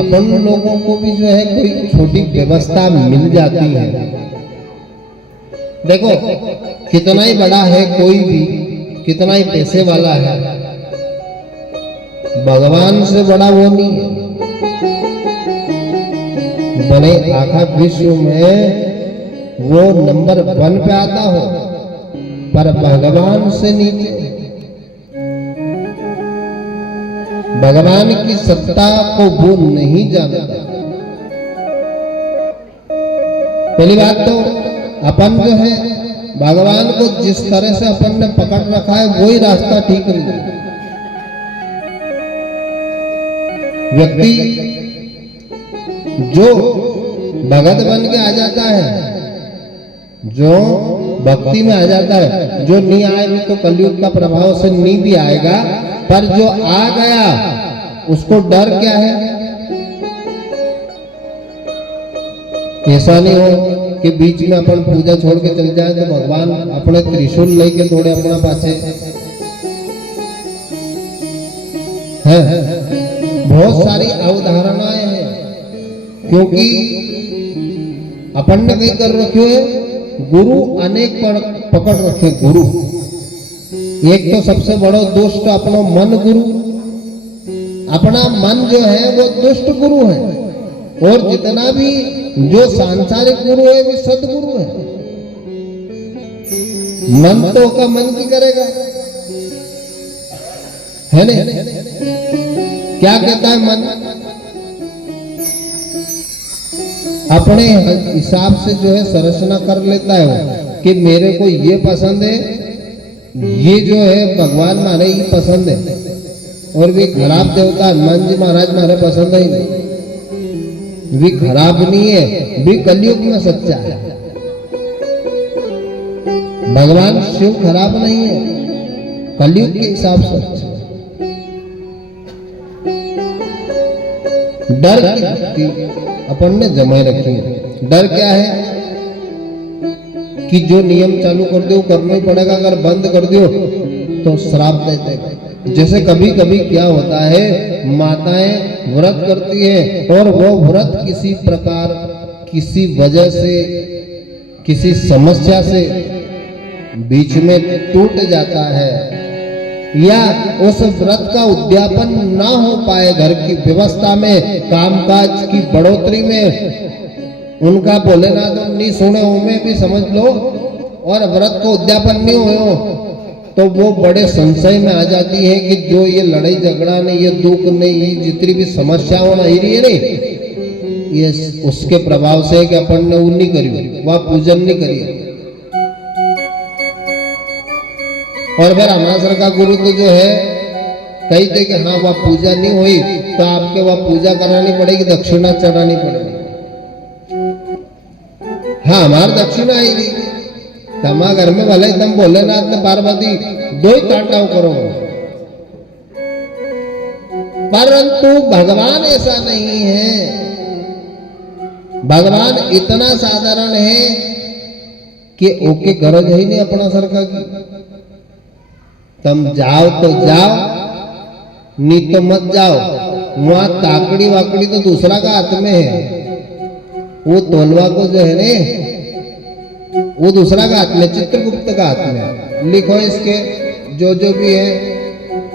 अपन लोगों को भी जो है कोई छोटी व्यवस्था मिल जाती है। देखो कितना ही बड़ा है कोई भी, कितना ही पैसे वाला है, भगवान से बड़ा वो नहीं है। भले आखा विश्व में वो नंबर 1 पे आता हो, पर भगवान से नीचे। भगवान की सत्ता को वो नहीं जानता। पहली बात तो अपन जो है भगवान को जिस तरह से अपन ने पकड़ रखा है वही रास्ता ठीक नहीं है। व्यक्ति जो भगत बन के आ जाता है, जो भक्ति में आ जाता है, जो नहीं आए भी तो कलयुग का प्रभाव से नहीं भी आएगा, पर जो आ गया उसको डर क्या है। ऐसा नहीं हो कि बीच में अपन पूजा छोड़ के चल जाए तो भगवान अपने त्रिशूल लेके थोड़े अपना पाछे है। बहुत सारी अवधारणाएं हैं, क्योंकि अपन ने कहीं कर रखे है गुरु अनेक पकड़ रखे। गुरु एक तो सबसे बड़ो दुष्ट अपनो मन गुरु, अपना मन जो है वो दुष्ट गुरु है, और जितना भी जो सांसारिक गुरु है वो सदगुरु है। मन तो का मन की करेगा, है नहीं? क्या कहता है मन? अपने हिसाब से जो है संरचना कर लेता है वो, कि मेरे को ये पसंद है, ये जो है भगवान मारे ही पसंद है, और भी खराब देवता हनुमान जी महाराज मारे पसंद ही नहीं। भी खराब नहीं है, भी कलयुग में सच्चा है। भगवान शिव खराब नहीं है, कलयुग के हिसाब से अच्छा। डर की भक्ति अपन ने जमाए रखी है। डर क्या है कि जो नियम चालू कर दो करना ही पड़ेगा, अगर बंद कर दो तो श्राप देते। जैसे कभी कभी क्या होता है, माताएं व्रत करती हैं और वो व्रत किसी प्रकार, किसी वजह से, किसी समस्या से बीच में टूट जाता है, या उस व्रत का उद्यापन ना हो पाए, घर की व्यवस्था में, कामकाज की बढ़ोतरी में उनका भोलेनाथ नहीं सुने में भी समझ लो, और व्रत को उद्यापन नहीं हो तो वो बड़े संशय में आ जाती है कि जो ये लड़ाई झगड़ा नहीं, ये दुख नहीं, ये जितनी भी समस्याओं नहीं रही है नहीं, ये उसके प्रभाव से कि अपन ने वो नहीं करी, वह पूजन नहीं करी। और फिर हमारा सर का गुरु तो जो है कही थे कि हाँ वह पूजा नहीं हुई तो आपके वह पूजा करानी पड़ेगी, दक्षिणा चढ़ानी पड़ेगी। हाँ हमारी दक्षिणा आएगी, तमा घर में भले एकदम भोलेनाथ ने पार्वती दो ही कांटाओ करो, परंतु भगवान ऐसा नहीं है। भगवान इतना साधारण है कि ओके गरज ही नहीं अपना सरकार की। तुम जाओ तो जाओ, नहीं तो मत जाओ। वहां ताकड़ी वाकड़ी तो दूसरा का हाथ में है, वो तोलवा को जो है ने वो दूसरा का हाथ में, चित्रगुप्त का हाथ में। लिखो इसके जो जो भी है,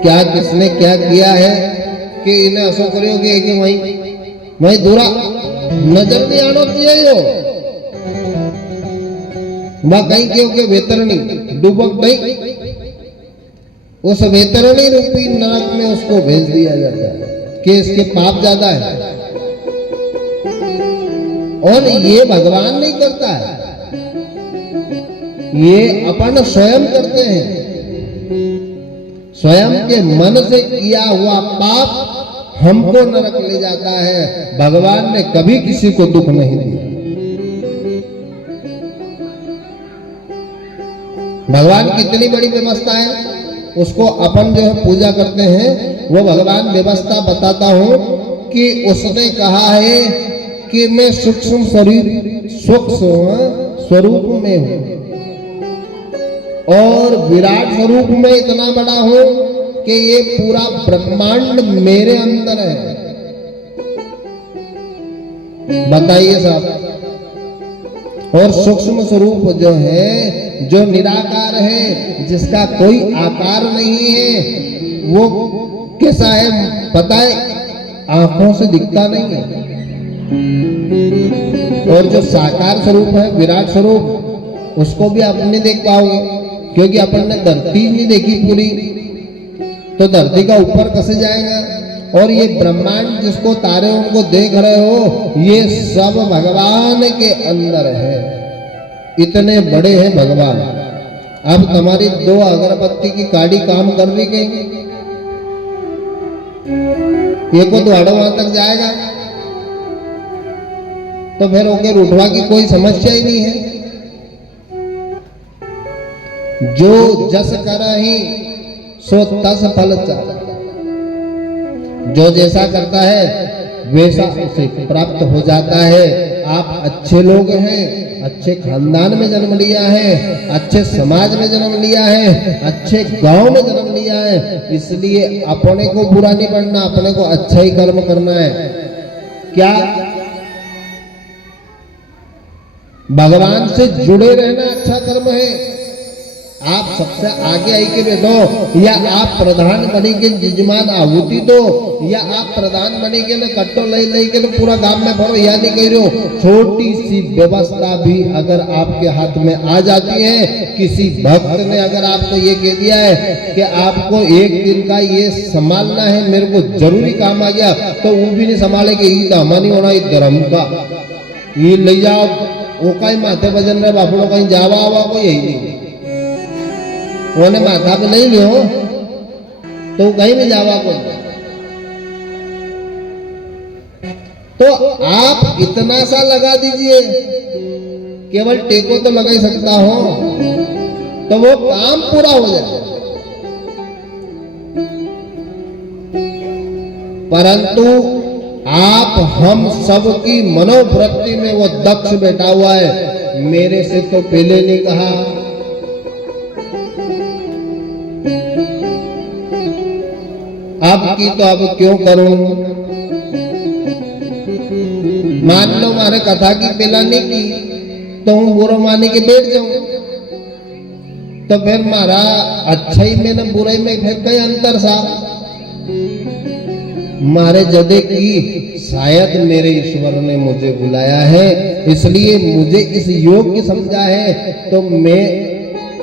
क्या किसने क्या किया है कि इन्हें असो करोगे कि वही दूरा नजर नहीं आना चाहिए। वह कहीं के वेतरणी डूबक नहीं, उस वेतरणी रूपी नरक में उसको भेज दिया जाता है कि इसके पाप ज्यादा है। और ये भगवान नहीं करता है, ये अपन स्वयं करते हैं। स्वयं के मन से किया हुआ पाप हमको नरक ले जाता है। भगवान ने कभी किसी को दुख नहीं दिया। भगवान की इतनी बड़ी व्यवस्था है, उसको अपन जो है पूजा करते हैं, वो भगवान व्यवस्था बताता हूं कि उसने कहा है कि मैं सूक्ष्म शरीर सूक्ष्म स्वरूप में हूं और विराट स्वरूप में इतना बड़ा हूं कि ये पूरा ब्रह्मांड मेरे अंदर है। बताइए साहब। और सूक्ष्म स्वरूप जो है, जो निराकार है, जिसका कोई आकार नहीं है, वो कैसा है पता है? आंखों से दिखता नहीं है। और जो साकार स्वरूप है, विराट स्वरूप, उसको भी आप नहीं देख पाओगे, क्योंकि अपन ने धरती नहीं देखी पूरी, तो धरती का ऊपर कैसे जाएगा? और ये ब्रह्मांड जिसको तारे उनको देख रहे हो, ये सब भगवान के अंदर है। इतने बड़े हैं भगवान। अब तुम्हारी 2 अगरबत्ती की काड़ी काम कर रही कहीं, ये को द्वाड़ा वहां तक जाएगा तो फिर ओके रूठवा की कोई समस्या ही नहीं है। जो जस करहि सो तस फल चाहि। जो जैसा करता है वैसा उसे प्राप्त हो जाता है। आप अच्छे लोग हैं, अच्छे खानदान में जन्म लिया है, अच्छे समाज में जन्म लिया है, अच्छे गांव में जन्म लिया है, इसलिए अपने को बुरा नहीं पड़ना, अपने को अच्छा ही कर्म करना है। क्या भगवान से जुड़े रहना अच्छा कर्म है? आप सबसे आगे आई के बैठो, या आप प्रधान बनी के जजमान आहुति दो, या आप प्रधान बनी के कट्टो ले के पूरा गांव में भरो, या नहीं कह रहे हो। छोटी सी व्यवस्था भी अगर आपके हाथ में आ जाती है, किसी भक्त ने अगर आपको ये कह दिया है कि आपको 1 दिन का ये संभालना है, मेरे को जरूरी काम आ गया, तो वो भी नहीं संभाले कि ईद हमारी होना, ईद धर्म का, ये ले जाओ, वो कहीं माथे भजन रहे बापड़ो, कहीं जावा आवा को यही नहीं, उन्हें माथा पे नहीं लियो तो कहीं भी जावा को। तो आप इतना सा लगा दीजिए, केवल टेको तो लगा ही सकता हो, तो वो काम पूरा हो जाए। परंतु आप हम सब की मनोवृत्ति में वो दक्ष बैठा हुआ है, मेरे से तो पहले नहीं कहा, अब की तो अब क्यों करूं। मान लो मारे कथा की पहला नहीं की तो हूं बुरा माने के बैठ जाऊं, तो फिर मारा अच्छाई में न बुराई में फिर कई अंतर सा। मारे जदे की शायद मेरे ईश्वर ने मुझे बुलाया है, इसलिए मुझे इस योग की समझा है, तो मैं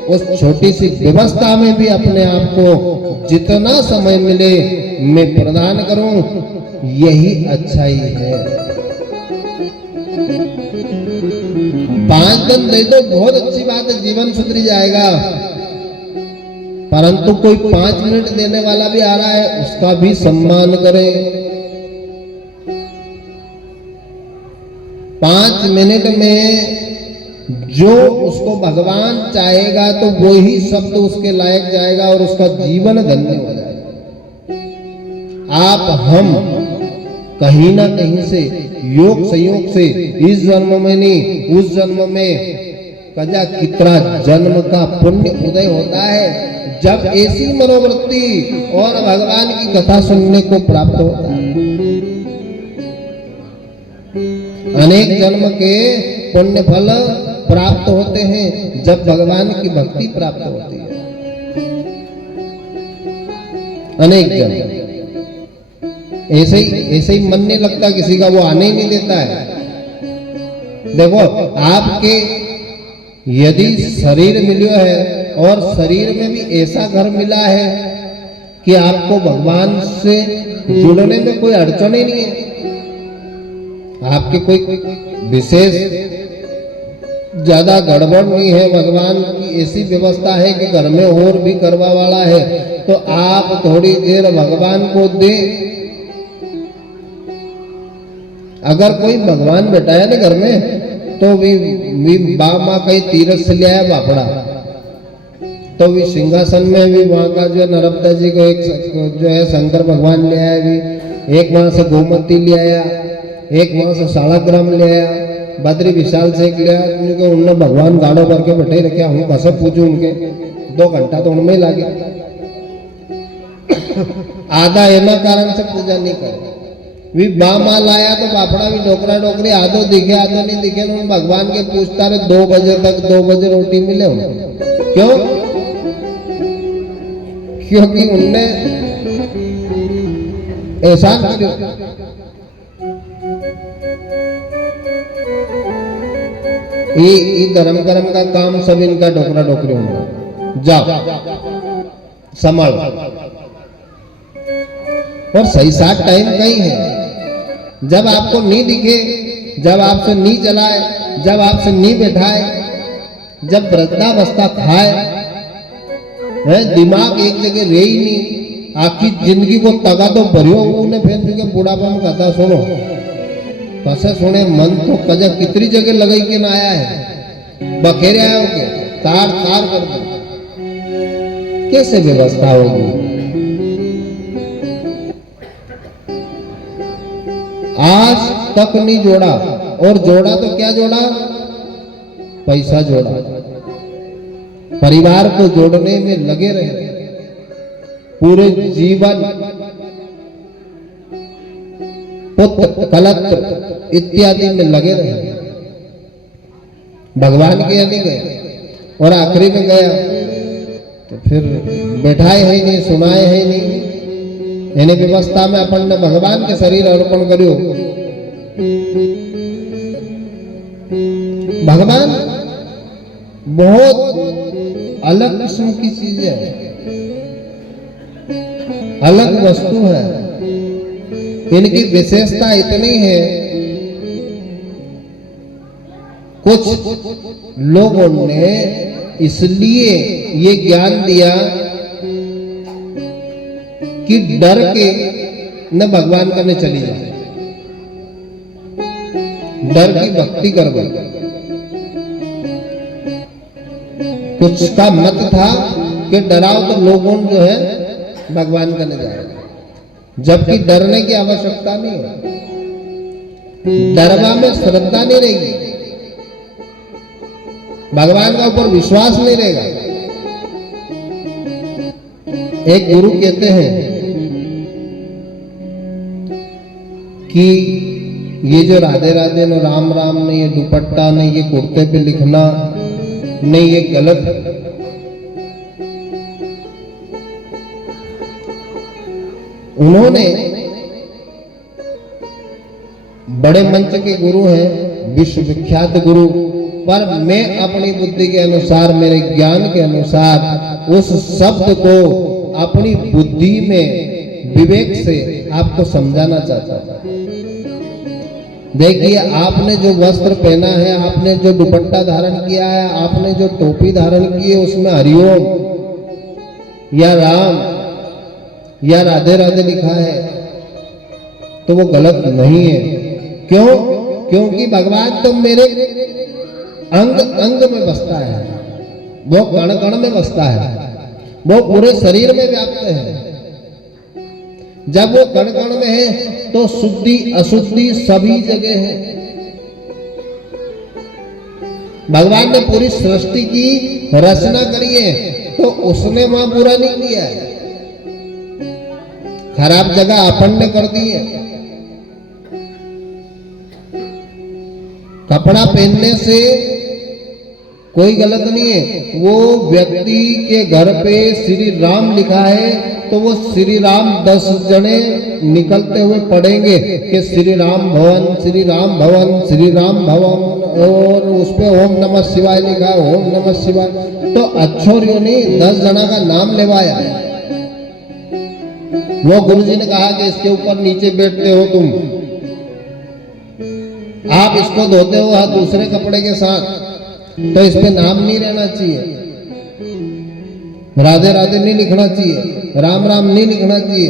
उस छोटी सी व्यवस्था में भी अपने आप को जितना समय मिले मैं प्रदान करूं, यही अच्छाई है। 5 दिन दे दो बहुत अच्छी बात है, जीवन सुधर जाएगा, परंतु कोई 5 मिनट देने वाला भी आ रहा है, उसका भी सम्मान करें। 5 मिनट में जो उसको भगवान चाहेगा तो वो ही शब्द उसके लायक जाएगा और उसका जीवन धन्य हो जाएगा। आप हम कहीं ना कहीं से योग संयोग से इस जन्म में नहीं उस जन्म में कजा कितना जन्म का पुण्य उदय होता है, जब ऐसी मनोवृत्ति और भगवान की कथा सुनने को प्राप्त होता है। अनेक जन्म के पुण्य फल प्राप्त होते हैं जब भगवान की भक्ति प्राप्त होती है। अनेक जन्म ऐसे ही मन नहीं लगता किसी का, वो आने ही नहीं देता है। देखो आपके यदि शरीर मिला है और शरीर में भी ऐसा घर मिला है कि आपको भगवान से जुड़ने में कोई अड़चन ही नहीं है, आपके कोई विशेष ज्यादा गड़बड़ नहीं है, भगवान की ऐसी व्यवस्था है कि घर में और भी करवा वाला है, तो आप थोड़ी देर भगवान को दे। अगर कोई भगवान बैठा है ना घर में, तो भी बा माँ कहीं तीरथ से ले आया बापड़ा, तो भी सिंहासन में भी वहां का जो नर्मदा जी को एक जो है शंकर भगवान ले आया, भी एक वहां से गोमती ले आया, एक वहां से शालाग्राम ले आया, बद्री विशाल से एक लिया, उनके उनने भगवान गाड़ो भर के बैठे रखे, हूँ कैसे पूछू उनके 2 घंटा तो उनमें ही लागे। आधा एना कारण से पूजा नहीं करे, भी बा माल आया तो बापड़ा भी डोकरा डोकरी आधो दिखे आधो नहीं दिखे, उन भगवान के पूछता रहे 2 बजे तक, 2 बजे रोटी मिले उन्हें। क्यों? क्योंकि उनने ऐसा ये धर्म कर्म का काम सब इनका डोकरा डोकरी होगा, जाओ संभाल। और सही साथ टाइम कहीं है, जब आपको नहीं दिखे, जब आपसे नहीं चलाए, जब आपसे नहीं बैठाए, जब वृद्धावस्था खाए, है दिमाग एक जगह रहे ही नहीं, आखिर जिंदगी को तगा तो भरियो उन्हें, फिर बुढ़ापा में कथा सुनो कैसे सुने, मन तो कजा कितनी जगह लगाई के ना आया है, बखेरे आए हो के तार तार कर दो, कैसे व्यवस्था होगी। आज तक नहीं जोड़ा, और जोड़ा तो क्या जोड़ा, पैसा जोड़ा, परिवार को जोड़ने में लगे रहे, पूरे जीवन पुत्र कलत्र इत्यादि में लगे रहे, भगवान के यहाँ नहीं गए, और आखिरी में गया तो फिर बैठाए है नहीं, सुनाए है नहीं, यानी व्यवस्था में अपन ने भगवान के शरीर अर्पण करियो। भगवान बहुत अलग किस्म की चीज है, अलग वस्तु है, इनकी विशेषता इतनी है, कुछ लोगों ने इसलिए ये ज्ञान दिया कि डर के न भगवान करने चली जाए, डर की भक्ति कर गए। कुछ का मत था कि डराओ तो लोगों जो है भगवान करने जाएगा, जबकि डरने की आवश्यकता नहीं है। डरवा में श्रद्धा नहीं रहेगी, भगवान का ऊपर विश्वास नहीं रहेगा। एक गुरु कहते हैं कि ये जो राधे राधे न राम राम नहीं, ये दुपट्टा नहीं, ये कुर्ते पे लिखना नहीं, ये गलत है। उन्होंने बड़े मंच के गुरु हैं, विश्वविख्यात गुरु, पर मैं अपनी बुद्धि के अनुसार, मेरे ज्ञान के अनुसार उस शब्द को अपनी बुद्धि में विवेक से आपको समझाना चाहता था। देखिए, आपने जो वस्त्र पहना है, आपने जो दुपट्टा धारण किया है, आपने जो टोपी धारण की है, उसमें हरिओम या राम या राधे राधे लिखा है, तो वो गलत नहीं है। क्यों? क्योंकि भगवान तो मेरे अंग अंग में बसता है, वो कण कण में बसता है, वो पूरे शरीर में व्याप्त है। जब वो कण कण में है तो शुद्धि अशुद्धि सभी जगह है। भगवान ने पूरी सृष्टि की रचना करी है, तो उसने वहां बुरा नहीं किया है, खराब जगह अपन ने कर दी है। कपड़ा पहनने से कोई गलत नहीं है। वो व्यक्ति के घर पे श्री राम लिखा है, तो वो श्री राम 10 जने निकलते हुए पढ़ेंगे कि श्री राम भवन, श्री राम भवन, श्री राम भवन, और उस पे ओम नमः शिवाय लिखा है, ओम नमः शिवाय। तो अच्छोरियों ने 10 जना का नाम लेवाया। वो गुरुजी ने कहा कि इसके ऊपर नीचे बैठते हो तुम, आप इसको धोते हो हाथ दूसरे कपड़े के साथ, तो इस पे नाम नहीं रहना चाहिए, राधे राधे नहीं लिखना चाहिए, राम राम नहीं लिखना चाहिए।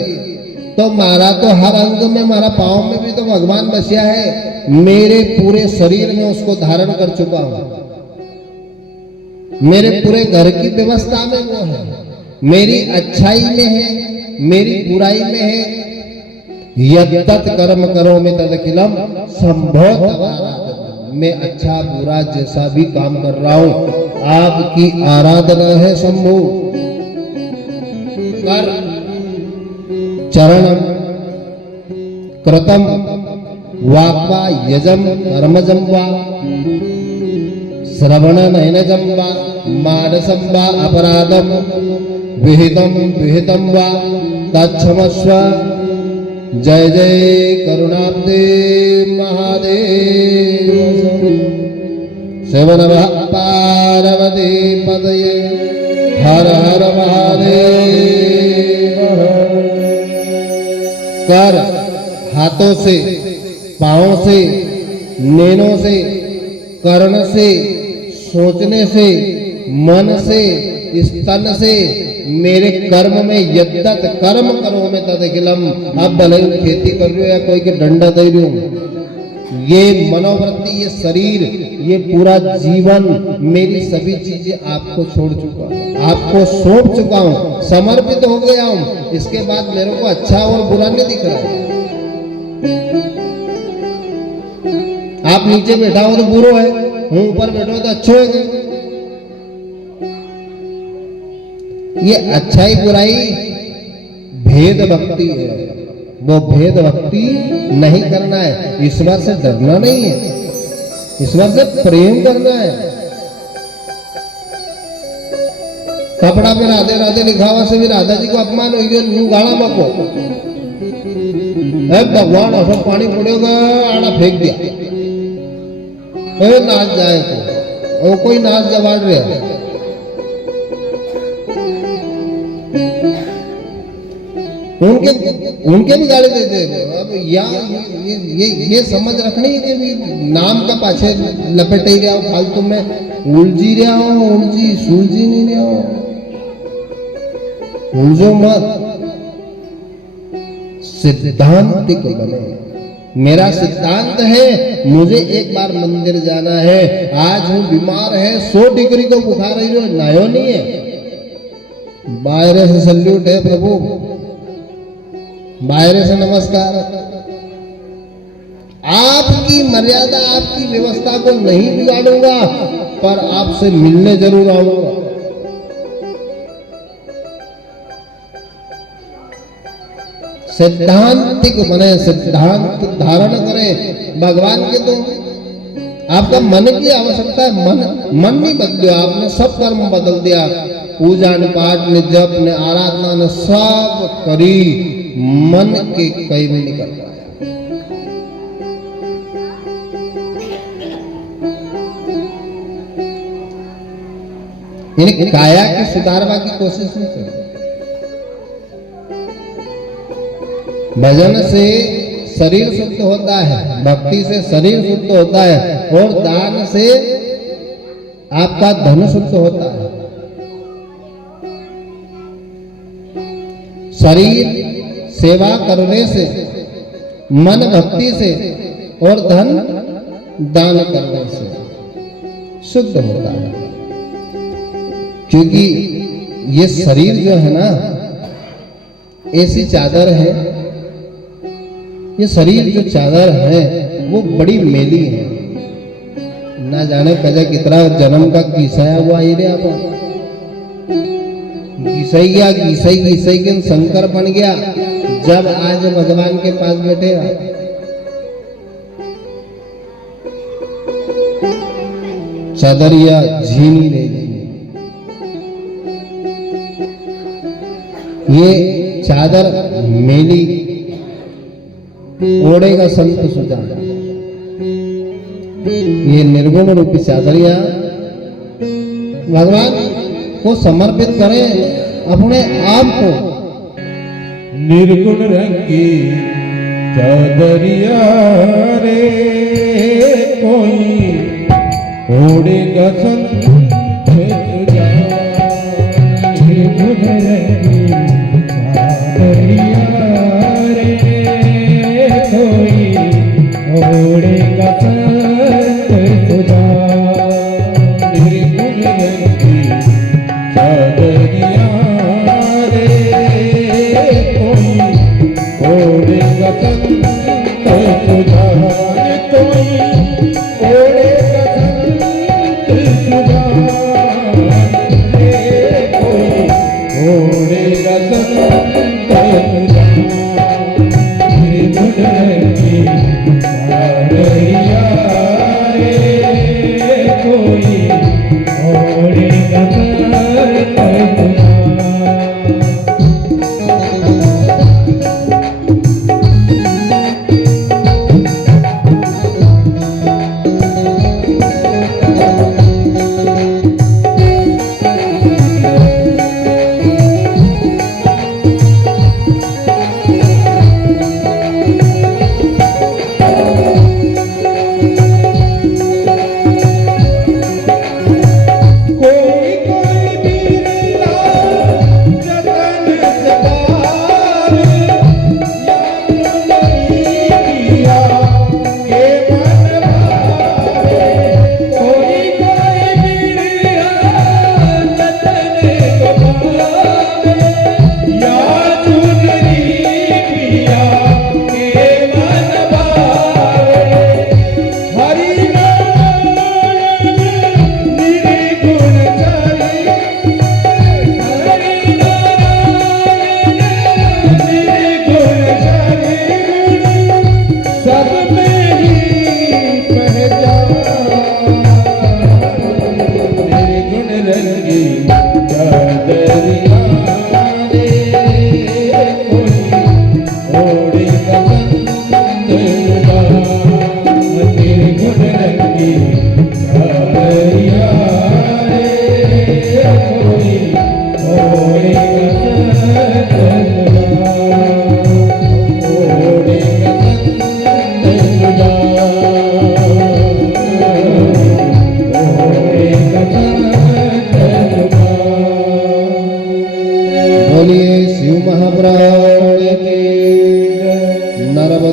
तो मारा तो हर अंग में, मारा पाँव में भी तो भगवान बसिया है, मेरे पूरे शरीर में उसको धारण कर चुका हूं, मेरे पूरे घर की व्यवस्था में वो है, मेरी अच्छाई में है, मेरी बुराई में है। यद्यत कर्म करो में तदखिलम संभव। मैं अच्छा बुरा जैसा भी काम कर रहा हूं, आपकी आराधना है शंभु। कर चरणम कृतम वाक्वा यजम कर्मजम वा श्रवण नयनजम वा मानसम वा अपराधम विहितम वा तच्छमस्व। जय जय करुणाब्दे महादेव। शिव नमः पार्वती पतये। हर हर महादेव। कर हाथों से, पांवों से, नैनों से, कर्ण से, सोचने से, मन से, स्तन से, मेरे कर्म में यद्यत कर्म करो में तदखिलम। अब भले खेती कर रहे हो या कोई के डंडा दे रहे हो, ये मनोवृत्ति, ये शरीर, ये पूरा जीवन, मेरी सभी चीजें आपको छोड़ चुका हूं, आपको सौंप चुका हूं, समर्पित हो गया हूं। इसके बाद मेरे को अच्छा और बुरा नहीं दिख रहा है। आप नीचे बैठा हो तो बुरो है, हूं ऊपर बैठो तो अच्छो है। ये अच्छाई बुराई भेद भक्ति है, वो भेद भक्ति नहीं करना है। ईश्वर से डरना नहीं है, ईश्वर से प्रेम करना है। कपड़ा पे राधे राधे लिखा हुआ से भी राधा जी को अपमान हो गया, यूं गाड़ा मको, भगवान असो पानी पड़ेगा आड़ा फेंक दिया, नाच जाए तो वो कोई नाच जवाड़ रहा। उनके भी गाली देते हैं। अब ये समझ रखनी है कि नाम का पाछे लपेट ही रहा हो, फालतू में उलझी रहा हो, सुलझी नहीं रहा हो, उलझो मत, सिद्धांतिक बने। मेरा सिद्धांत है, मुझे एक बार मंदिर जाना है। आज हूं बीमार है, 100 डिग्री को बुखार है, नायो नहीं है, बाहर से सल्यूट है प्रभु, बाहर से नमस्कार। आपकी मर्यादा, आपकी व्यवस्था को नहीं बिगाड़ूंगा, पर आपसे मिलने जरूर आऊंगा। सिद्धांतिक बने, सिद्धांत धारण करें भगवान के। तो आपका मन की आवश्यकता है, मन नहीं बदलो, आपने सब कर्म बदल दिया, पूजा ने, पाठ ने, जप ने, आराधना ने सब करी, मन के कई में नहीं कर पाया। यानी काया के सुधारवा की कोशिश नहीं करी। भजन से शरीर शुद्ध होता है, भक्ति से शरीर शुद्ध होता है, और दान से आपका धन शुद्ध होता है। शरीर सेवा करने से, मन भक्ति से, और धन दान करने से शुद्ध होता है। क्योंकि ये शरीर जो है ना, ऐसी चादर है, ये शरीर जो चादर है वो बड़ी मेली है। ना जाने कजा कितना जन्म का घिसाया हुआ ही रे, आप घिसैया घिसई घिसई के शंकर बन गया। जब आज भगवान के पास बैठे, चादरिया झीनी रहेगी। ये चादर मेली ओढ़ेगा संत सुजान। ये निर्गुण रूपी चादरिया भगवान को समर्पित करें अपने आप को। निर्गुण रंगी चादरिया रे, कोई ओढ़ेगा संत सुजान। निर्गुण रंगी चादरिया रे, कोई ओढ़ेगा संत सुजान। निर्गुण रंगी चादरिया रे, कोई ओढ़ेगा संत सुजान। कोई ओढ़ेगा संत सुजान रे, कोई ओढ़ेगा संत सुजान। निर्गुण रंगी चादरिया रे, कोई ओढ़ेगा संत सुजान।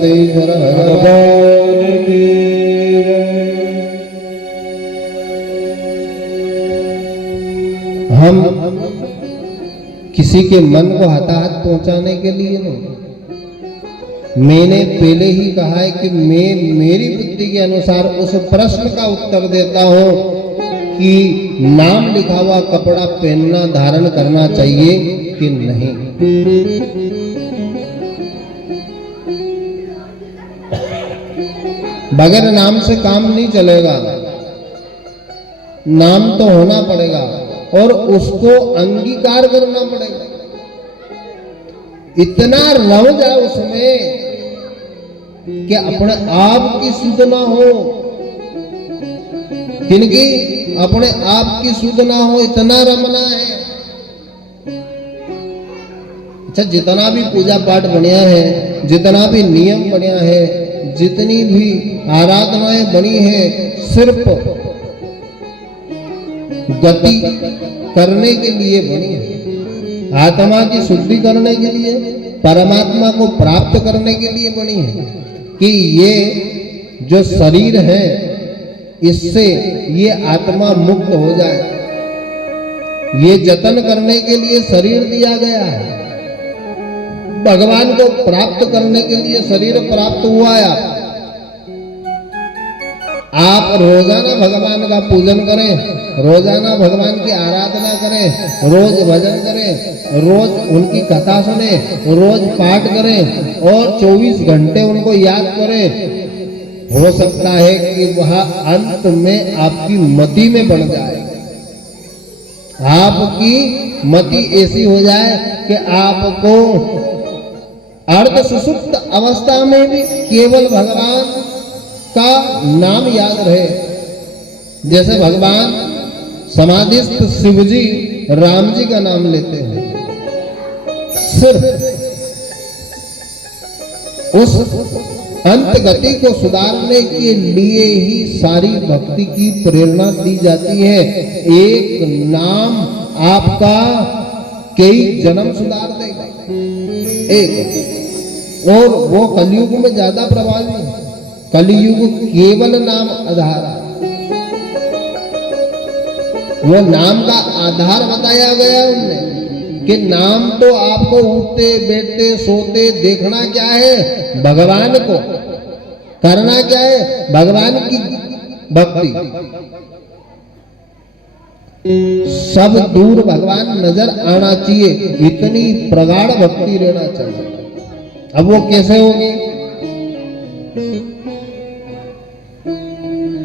पार्वतीश्वर भगवान भगवान की जय। हम किसी के मन को हताहत पहुंचाने के लिए नहीं, मैंने पहले ही कहा है कि मैं मेरी बुद्धि के अनुसार उस प्रश्न का उत्तर देता हूं कि नाम लिखा हुआ कपड़ा पहनना धारण करना चाहिए कि नहीं। बगैर नाम से काम नहीं चलेगा, नाम तो होना पड़ेगा और उसको अंगीकार करना पड़ेगा। इतना रम जाए उसमें कि अपने आप की सुध ना हो, किनकी अपने आप की सुध ना हो, इतना रमना है। अच्छा, जितना भी पूजा पाठ बढ़िया है, जितना भी नियम बढ़िया है, जितनी भी आराधनाएं बनी है, सिर्फ गति करने के लिए बनी है, आत्मा की शुद्धि करने के लिए, परमात्मा को प्राप्त करने के लिए बनी है कि ये जो शरीर है इससे ये आत्मा मुक्त हो जाए। ये जतन करने के लिए शरीर दिया गया है, भगवान को प्राप्त करने के लिए शरीर प्राप्त हुआ है। आप रोजाना भगवान का पूजन करें, रोजाना भगवान की आराधना करें, रोज भजन करें, रोज उनकी कथा सुने, रोज पाठ करें और 24 घंटे उनको याद करें। हो सकता है कि वह अंत में आपकी मति में बढ़ जाए, आपकी मति ऐसी हो जाए कि आपको अर्ध सुसुप्त अवस्था में भी केवल भगवान का नाम याद रहे। जैसे भगवान समाधिस्थ शिव जी राम जी का नाम लेते हैं, सिर्फ उस अंत गति को सुधारने के लिए ही सारी भक्ति की प्रेरणा दी जाती है। एक नाम आपका कई जन्म सुधार देगा, एक, और वो कलयुग में ज्यादा प्रभावी है। कलयुग केवल नाम आधार, वो नाम का आधार बताया गया उनने कि नाम तो आपको उठते बैठते सोते देखना क्या है, भगवान को करना क्या है, भगवान की भक्ति। सब दूर भगवान नजर आना चाहिए, इतनी प्रगाढ़ भक्ति रहना चाहिए। अब वो कैसे होगी?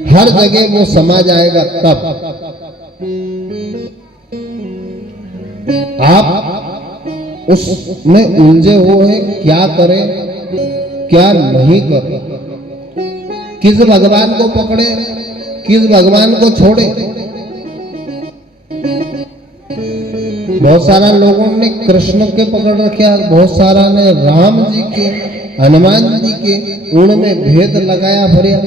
हर जगह वो समा जाएगा तब आप उसमें उलझे हुए हैं, क्या करें क्या नहीं करें, किस भगवान को पकड़े किस भगवान को छोड़े। बहुत सारा लोगों ने कृष्ण के पकड़ रखे, बहुत सारा ने राम जी के, हनुमान जी के, उनमें भेद लगाया भरिया,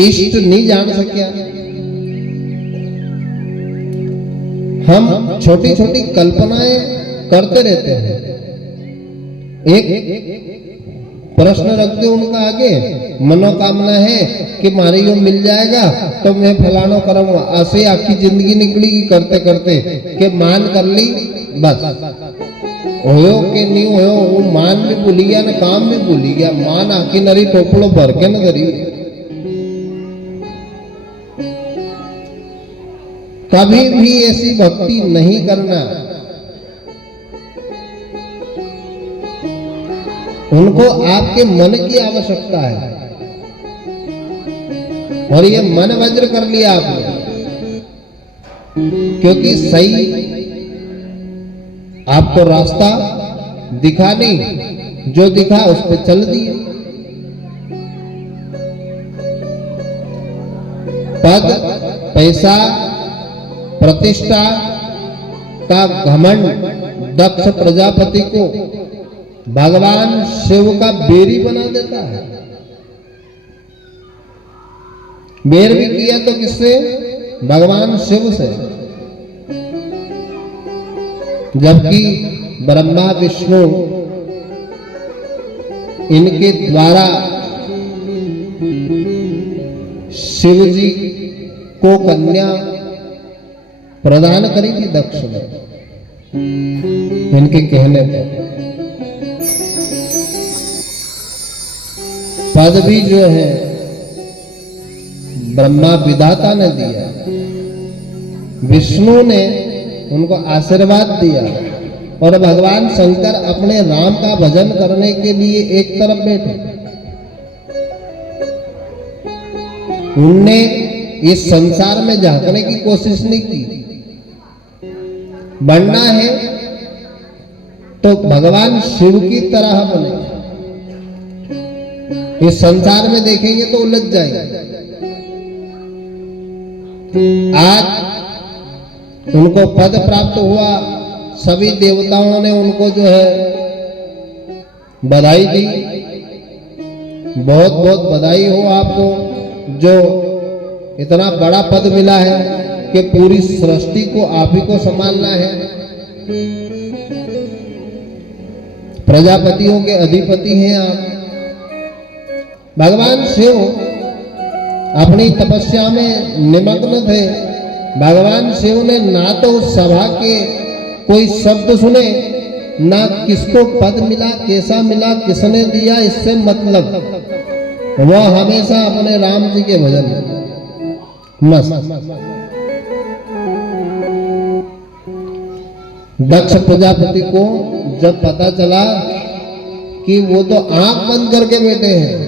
इष्ट नहीं जान सकिया। हम छोटी छोटी कल्पनाएं करते रहते हैं। एक प्रश्न रखते उनका आगे, मनोकामना है कि मारी यो मिल जाएगा तो मैं फलाना करूंगा, ऐसे आखी जिंदगी निकली करते करते कि मान कर ली, बस होयो कि नहीं होयो, वो मान भी भूल गया ना काम भी भूल गया, मान आखी नरी टोपलो भर के न धरी। कभी भी ऐसी भक्ति नहीं करना। उनको आपके मन की आवश्यकता है और ये मन वज्र कर लिया आपने, क्योंकि सही आपको रास्ता दिखा नहीं, जो दिखा उस पर चल दिए। पद पैसा प्रतिष्ठा का घमंड दक्ष प्रजापति को भगवान शिव का बेरी बना देता है। बेर भी किया तो किससे? भगवान शिव से। जबकि ब्रह्मा विष्णु इनके द्वारा शिव जी को कन्या प्रदान करी थी दक्ष ने, इनके कहने पर। पद भी जो है ब्रह्मा विधाता ने दिया, विष्णु ने उनको आशीर्वाद दिया, और भगवान शंकर अपने राम का भजन करने के लिए एक तरफ बैठे। उनने इस संसार में झांकने की कोशिश नहीं की। बनना है तो भगवान शिव की तरह बने। इस संसार में देखेंगे तो उलझ जाएंगे। आज उनको पद प्राप्त हुआ, सभी देवताओं ने उनको जो है बधाई दी। बहुत बहुत बधाई हो आपको, जो इतना बड़ा पद मिला है कि पूरी सृष्टि को आप ही को संभालना है। प्रजापतियों के अधिपति हैं आप। भगवान शिव अपनी तपस्या में निमग्न थे। भगवान शिव ने ना तो उस सभा के कोई शब्द सुने, ना किसको पद मिला, कैसा मिला, किसने दिया, इससे मतलब वह हमेशा अपने राम जी के भजन में मस्त। दक्ष प्रजापति को जब पता चला कि वो तो आंख बंद करके बैठे हैं,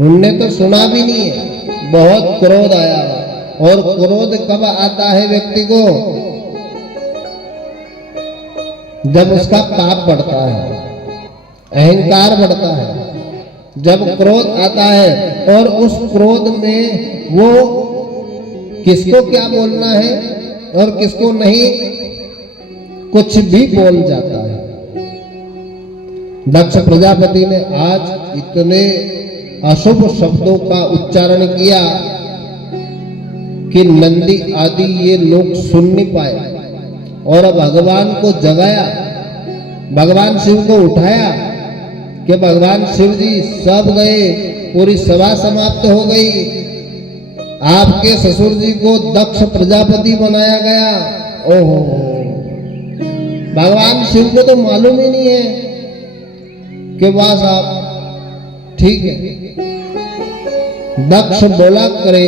उनने तो सुना भी नहीं है, बहुत क्रोध आया। और क्रोध कब आता है व्यक्ति को? जब उसका पाप बढ़ता है, अहंकार बढ़ता है। जब क्रोध आता है और उस क्रोध में वो किसको क्या बोलना है और किसको नहीं, कुछ भी बोल जाता है। दक्ष प्रजापति ने आज इतने अशुभ शब्दों का उच्चारण किया कि नंदी आदि ये लोग सुन नहीं पाए, और भगवान को जगाया, भगवान शिव को उठाया कि भगवान शिव जी सब गए, पूरी सभा समाप्त हो गई, आपके ससुर जी को दक्ष प्रजापति बनाया गया। ओहो, भगवान शिव को तो मालूम ही नहीं है कि वाह साहब ठीक है, दक्ष बोला करे,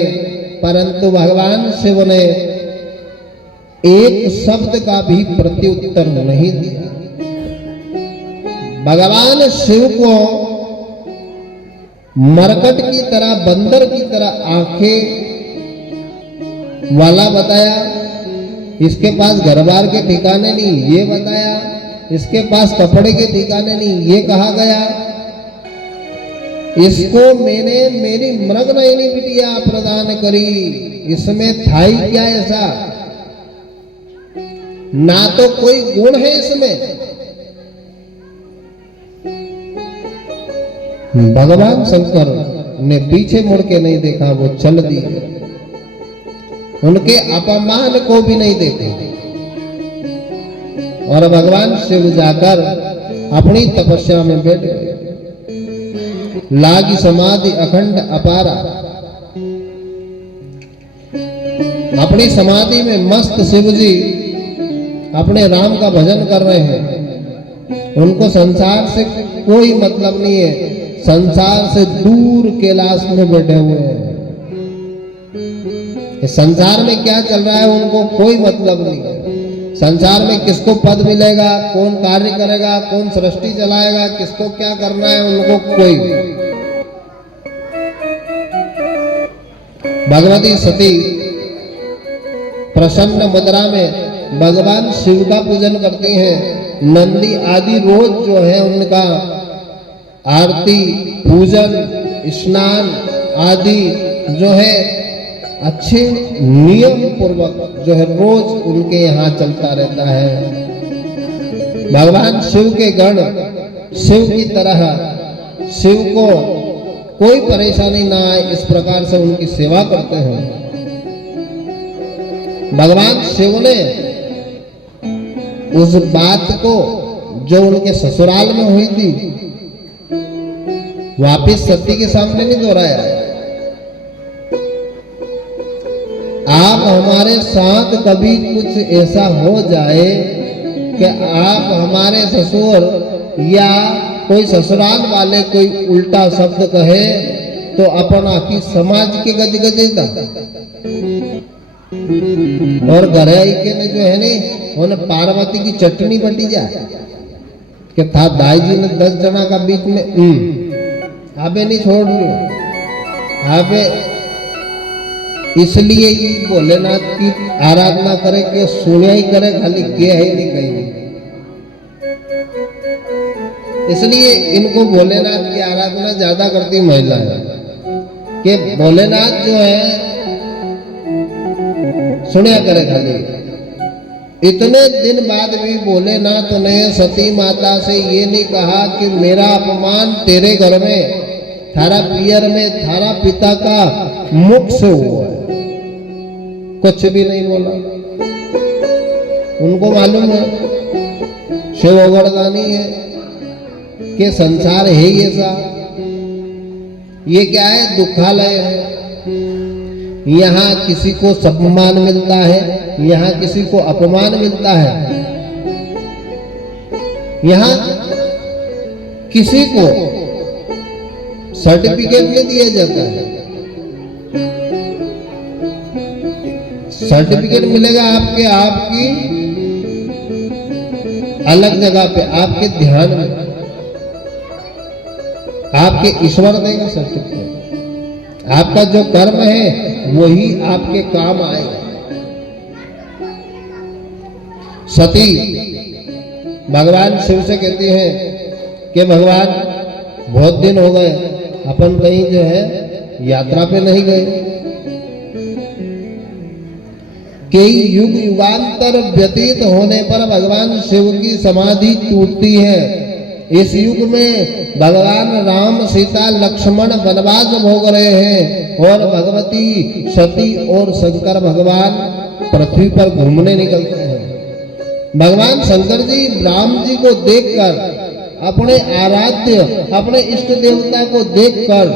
परंतु भगवान शिव ने एक शब्द का भी प्रत्युत्तर नहीं दिया। भगवान शिव को मरकट की तरह, बंदर की तरह आंखें वाला बताया। इसके पास घर बार के ठिकाने नहीं, ये बताया। इसके पास कपड़े के ठिकाने नहीं, ये कहा गया। इसको मैंने मेरी मृग नयनी बिटिया प्रदान करी, इसमें था ही क्या ऐसा? ना तो कोई गुण है इसमें। भगवान शंकर ने पीछे मुड़ के नहीं देखा, वो चल दिए, उनके अपमान को भी नहीं देखे। और भगवान शिव जाकर अपनी तपस्या में बैठ गए। लागी समाधि अखंड अपारा, अपनी समाधि में मस्त शिव जी अपने राम का भजन कर रहे हैं। उनको संसार से कोई मतलब नहीं है, संसार से दूर कैलाश में बैठे हुए हैं। संसार में क्या चल रहा है उनको कोई मतलब नहीं है। संसार में किसको पद मिलेगा, कौन कार्य करेगा, कौन सृष्टि चलाएगा, किसको क्या करना है, उनको कोई। भगवती सती प्रसन्न मुद्रा में भगवान शिव का पूजन करती हैं। नंदी आदि रोज जो है उनका आरती, पूजन, स्नान आदि जो है अच्छे नियम पूर्वक जो है रोज उनके यहाँ चलता रहता है। भगवान शिव के गण शिव की तरह शिव को कोई परेशानी ना आए, इस प्रकार से उनकी सेवा करते हैं। भगवान शिव ने उस बात को जो उनके ससुराल में हुई थी वापिस सती के सामने नहीं दोहराया। आप हमारे साथ कभी कुछ ऐसा हो जाए कि आप हमारे ससुर या कोई ससुराल वाले कोई उल्टा शब्द कहे तो अपन आखी समाज के गज गजेगा। और घरे आई के ने जो है नी उन्हें पार्वती की चटनी बटी जाए कि था दाई जी ने 10 जना का बीच में आबे नहीं छोड़ रही आबे, इसलिए ही भोलेनाथ की आराधना करे कि सुनिया ही करे, खाली के है नहीं कहीं। इसलिए इनको भोलेनाथ की आराधना ज्यादा करती महिलाएं कि भोलेनाथ जो है सुनिया करे खाली। इतने दिन बाद भी भोलेनाथ ने सती माता से ये नहीं कहा कि मेरा अपमान तेरे घर में, थारा पियर में, थारा पिता का मुख से हुआ है, कुछ भी नहीं बोला। उनको मालूम है शिव अगरदानी है कि संसार है ही ऐसा, ये क्या है दुखालय है। यहाँ किसी को सम्मान मिलता है, यहाँ किसी को अपमान मिलता है, यहाँ किसी को सर्टिफिकेट नहीं दिया जाता है। सर्टिफिकेट मिलेगा आपके आपकी अलग जगह पे, आपके ध्यान में, आपके ईश्वर देगा सर्टिफिकेट। आपका जो कर्म है वही आपके काम आएगा। सती भगवान शिव से कहती है कि भगवान बहुत दिन हो गए अपन कहीं जो है यात्रा पे नहीं गए, कई युग युगांतर व्यतीत होने पर भगवान शिव की समाधि टूटती है। इस युग में भगवान राम सीता लक्ष्मण वनवास भोग रहे हैं और भगवती सती और शंकर भगवान पृथ्वी पर घूमने निकलते हैं। भगवान शंकर जी राम जी को देखकर, अपने आराध्य अपने इष्ट देवता को देखकर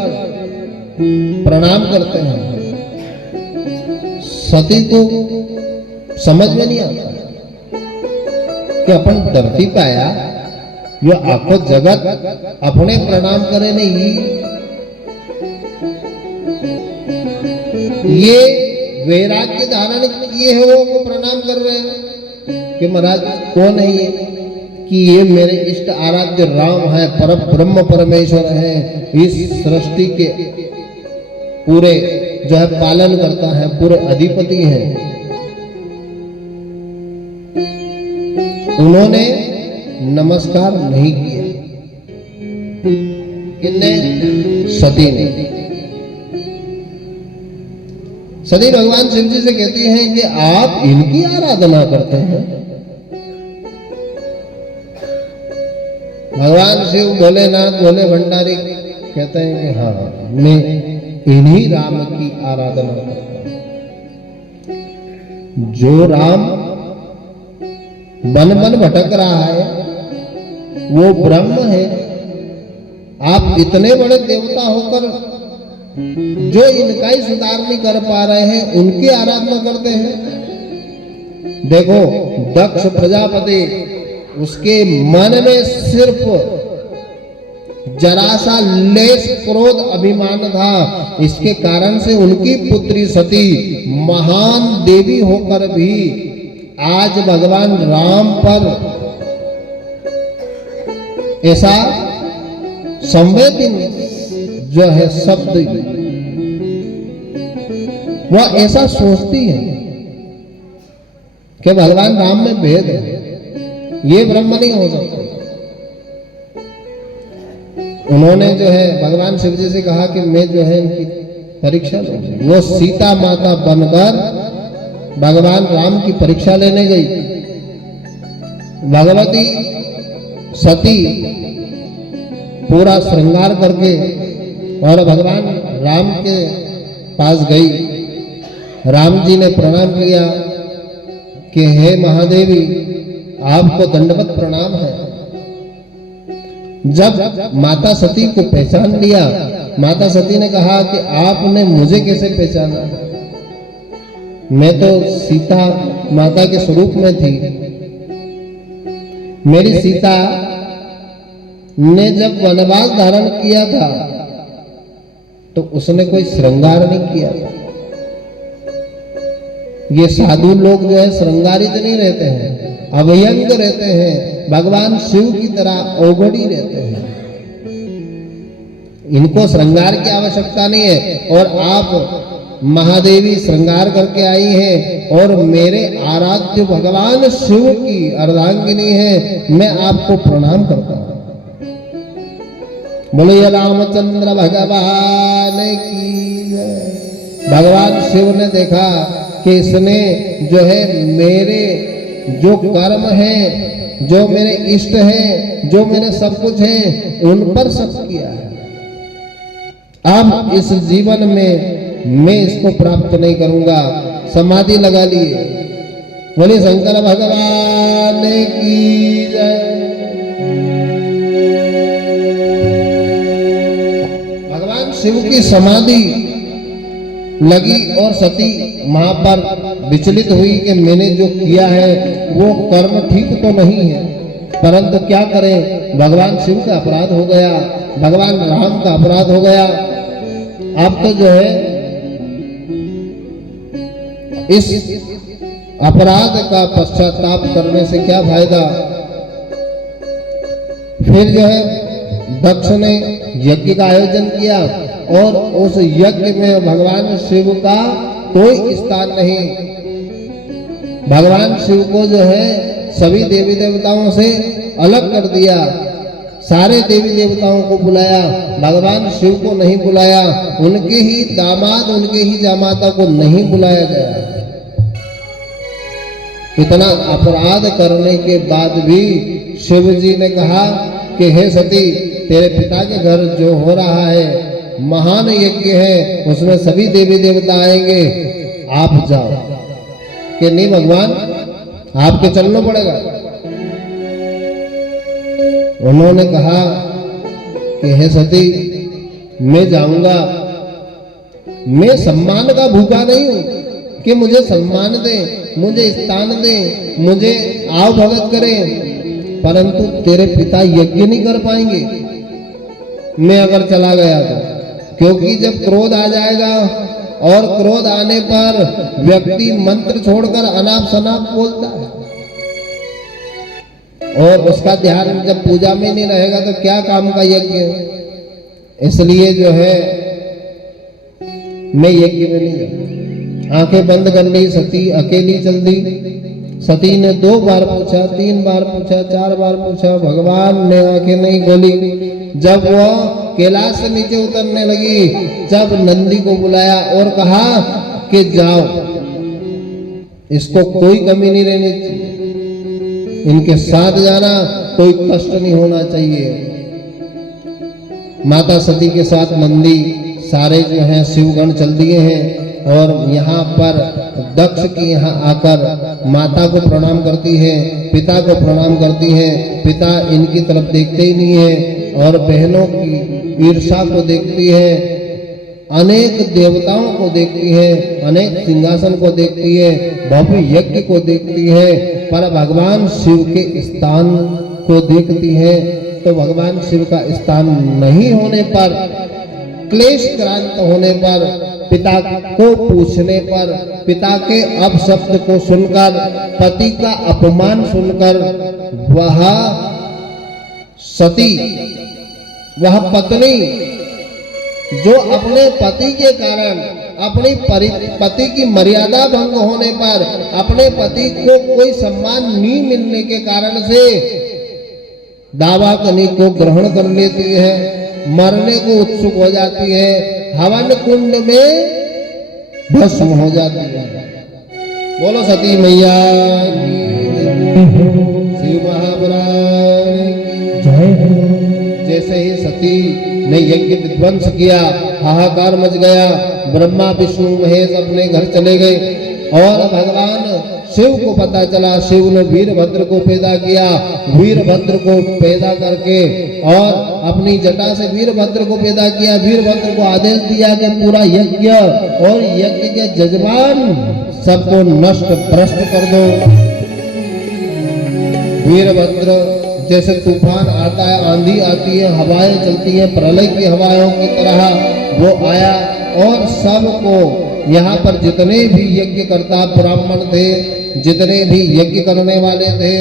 प्रणाम करते हैं। सती को समझ में नहीं आता कि अपन धरती पे आया, ये आखो जगत अपने प्रणाम करे नहीं, ये वैराग्य धारण किए है वो प्रणाम कर रहे हैं कि महाराज कौन है ये, कि ये मेरे इष्ट आराध्य राम है, परम ब्रह्म परमेश्वर है, इस सृष्टि के पूरे जो है पालन करता है, पूरे अधिपति हैं। उन्होंने नमस्कार नहीं किया, किसने? सती ने। सती भगवान शिव जी से कहती हैं कि आप इनकी आराधना करते हैं। भगवान शिव भोलेनाथ भोले भंडारी कहते हैं कि हाँ मैं इन्हीं राम की आराधना करता हूं। जो राम वन वन भटक रहा है वो ब्रह्म है। आप इतने बड़े देवता होकर जो इनका ही सुधार नहीं कर पा रहे हैं उनकी आराधना करते हैं। देखो दक्ष प्रजापति, उसके मन में सिर्फ जरा सा लेस क्रोध अभिमान था, इसके कारण से उनकी पुत्री सती महान देवी होकर भी आज भगवान राम पर ऐसा संवेदन जो है शब्द वह ऐसा सोचती है कि भगवान राम में भेद है, ये ब्रह्म नहीं हो सकता। उन्होंने जो है भगवान शिव जी से कहा कि मैं जो है इनकी परीक्षा लूंगी। वो सीता माता बनकर भगवान राम की परीक्षा लेने गई। भगवती सती पूरा श्रृंगार करके और भगवान राम के पास गई। राम जी ने प्रणाम किया कि हे महादेवी, आपको दंडवत प्रणाम है। जब माता सती को पहचान लिया, माता सती ने कहा कि आपने मुझे कैसे पहचाना? मैं तो सीता माता के स्वरूप में थी। मेरी सीता ने जब वनवास धारण किया था तो उसने कोई श्रृंगार नहीं किया था। ये साधु लोग जो है श्रृंगारित नहीं रहते हैं, अभयंग रहते हैं, भगवान शिव की तरह ओघड़ी रहते हैं। इनको श्रृंगार की आवश्यकता नहीं है। और आप महादेवी श्रृंगार करके आई हैं और मेरे आराध्य भगवान शिव की अर्धांगिनी है, मैं आपको प्रणाम करता हूं। बोलिए रामचंद्र भगवान की जय। भगवान शिव ने देखा कि इसने जो है मेरे जो कर्म है, जो मेरे इष्ट है, जो मेरे सब कुछ है, उन पर शक किया है। अब इस जीवन में मैं इसको प्राप्त नहीं करूंगा। समाधि लगा लिए। बोले शंकर भगवान की जय। भगवान शिव की समाधि लगी और सती वहां पर विचलित हुई कि मैंने जो किया है वो कर्म ठीक तो नहीं है, परंतु क्या करें, भगवान शिव का अपराध हो गया, भगवान राम का अपराध हो गया। अब तो जो है इस अपराध का पश्चाताप करने से क्या फायदा। फिर जो है दक्ष ने यज्ञ का आयोजन किया और उस यज्ञ में भगवान शिव का कोई स्थान नहीं। भगवान शिव को जो है सभी देवी देवताओं से अलग कर दिया। सारे देवी देवताओं को बुलाया, भगवान शिव को नहीं बुलाया। उनके ही दामाद, उनके ही जामाता को नहीं बुलाया गया। इतना अपराध करने के बाद भी शिव जी ने कहा कि हे सती, तेरे पिता के घर जो हो रहा है महान यज्ञ है, उसमें सभी देवी देवता आएंगे, आप जाओ। कि नहीं भगवान, आपके चलना पड़ेगा। उन्होंने कहा कि हे सती, मैं जाऊंगा। मैं सम्मान का भूखा नहीं हूं कि मुझे सम्मान दे, मुझे स्थान दे, मुझे आओ भगत करें, परंतु तेरे पिता यज्ञ नहीं कर पाएंगे मैं अगर चला गया तो। क्योंकि जब क्रोध आ जाएगा और क्रोध आने पर व्यक्ति मंत्र छोड़कर अनाप शनाप बोलता है और उसका ध्यान जब पूजा में नहीं रहेगा तो क्या काम का यज्ञ। इसलिए जो है मैं यज्ञ में नहीं जाऊं। आंखें बंद कर ली सती, अकेली चल दी। सती ने 2 बार पूछा, 3 बार पूछा, 4 बार पूछा, भगवान ने आंखें नहीं खोली। जब वो कैलाश से नीचे उतरने लगी, जब नंदी को बुलाया और कहा कि जाओ, इसको कोई कमी नहीं रहनी चाहिए, इनके साथ जाना, कोई कष्ट नहीं होना चाहिए। माता सती के साथ नंदी सारे जो हैं शिवगण चल दिए हैं और यहाँ पर दक्ष की यहाँ आकर माता को प्रणाम करती है, पिता को प्रणाम करती है। पिता इनकी तरफ देखते ही नहीं है और बहनों की ईर्षा को देखती है, अनेक देवताओं को देखती है, अनेक सिंहासन को देखती है, भव्य यज्ञ को देखती है, पर भगवान शिव के स्थान को देखती है तो भगवान शिव का स्थान नहीं होने पर, क्लेश क्रांत होने पर, पिता को पूछने पर, पिता के अपशब्द को सुनकर, पति का अपमान सुनकर वह सती, वह पत्नी जो अपने पति के कारण, अपनी पति की मर्यादा भंग होने पर, अपने पति को कोई सम्मान नहीं मिलने के कारण से दावाग्नि को ग्रहण कर लेती है, मरने को उत्सुक हो जाती है, हवन कुंड में भस्म हो जाती है। बोलो सती मैया शिव महापुराण जय हो। जैसे ही सती ने यज्ञ विध्वंस किया, हाहाकार मच गया, ब्रह्मा विष्णु महेश अपने घर चले गए। और भगवान शिव को पता चला, शिव ने वीरभद्र को पैदा किया। वीरभद्र को पैदा करके और अपनी जटा से वीरभद्र को पैदा किया। वीरभद्र को आदेश दिया कि पूरा यज्ञ और यज्ञ के जजमान सबको नष्ट भ्रष्ट कर दो। वीरभद्र जैसे तूफान आता है, आंधी आती है, हवाएं चलती हैं, प्रलय की हवाओं की तरह वो आया और सबको, यहाँ पर जितने भी यज्ञ करता ब्राह्मण थे, जितने भी यज्ञ करने वाले थे,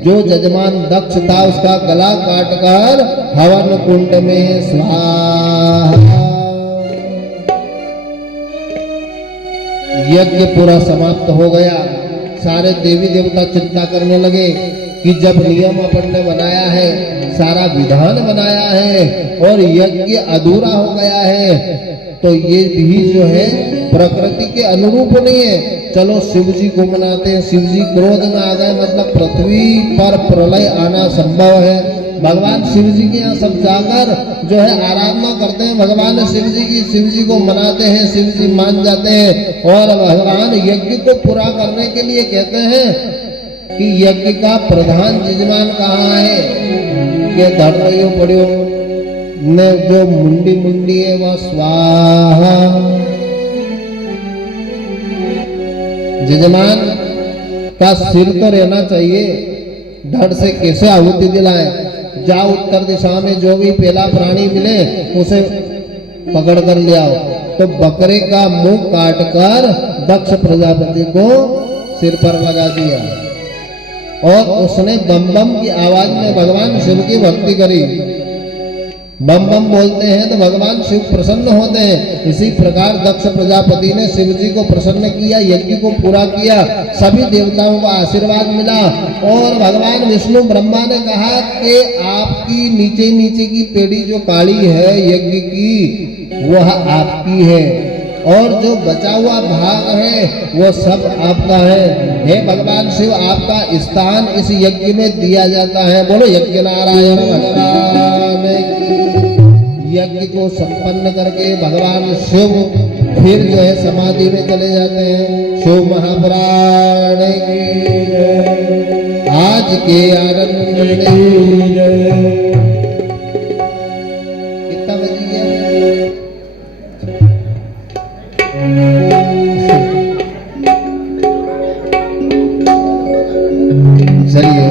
जो जजमान दक्ष था उसका गला काटकर हवन कुंड में स्वाहा। यज्ञ पूरा समाप्त हो गया। सारे देवी देवता चिंता करने लगे कि जब नियम अपन ने बनाया है, सारा विधान बनाया है और यज्ञ अधूरा हो गया है, तो ये भी जो है प्रकृति के अनुरूप नहीं है। चलो शिव जी को मनाते हैं। शिव जी क्रोध में आ गए, मतलब पृथ्वी पर प्रलय आना संभव है। भगवान शिव जी के यहाँ सब जाकर जो है आराधना करते हैं भगवान शिव जी की, शिव जी को मनाते हैं, शिव जी मान जाते हैं और भगवान यज्ञ को पूरा करने के लिए कहते हैं कि यज्ञ का प्रधान यजमान कहाँ है, के धड़ रही पड़ियो ने जो मुंडी मुंडी है वह स्वाहा। यजमान का सिर तो रहना चाहिए, धड़ से कैसे आहुति दिलाए। जाओ उत्तर दिशा में जो भी पहला प्राणी मिले उसे पकड़ कर ले आओ। तो बकरे का मुंह काटकर दक्ष प्रजापति को सिर पर लगा दिया और उसने बम बम की आवाज में भगवान शिव की भक्ति करी। बम बम बोलते हैं तो भगवान शिव प्रसन्न होते हैं। इसी प्रकार दक्ष प्रजापति ने शिव जी को प्रसन्न किया, यज्ञ को पूरा किया, सभी देवताओं को आशीर्वाद मिला और भगवान विष्णु ब्रह्मा ने कहा कि आपकी नीचे नीचे की पेड़ी जो काली है यज्ञ की, वह आपकी है और जो बचा हुआ भाग है वो सब आपका है। हे भगवान शिव, आपका स्थान इस यज्ञ में दिया जाता है। बोलो यज्ञ नारायण भगवान की। यज्ञ को संपन्न करके भगवान शिव फिर जो है समाधि में चले जाते हैं। शिव महापुराण की जय। आज के आनंद की जय। कितना बजी गया? चलिए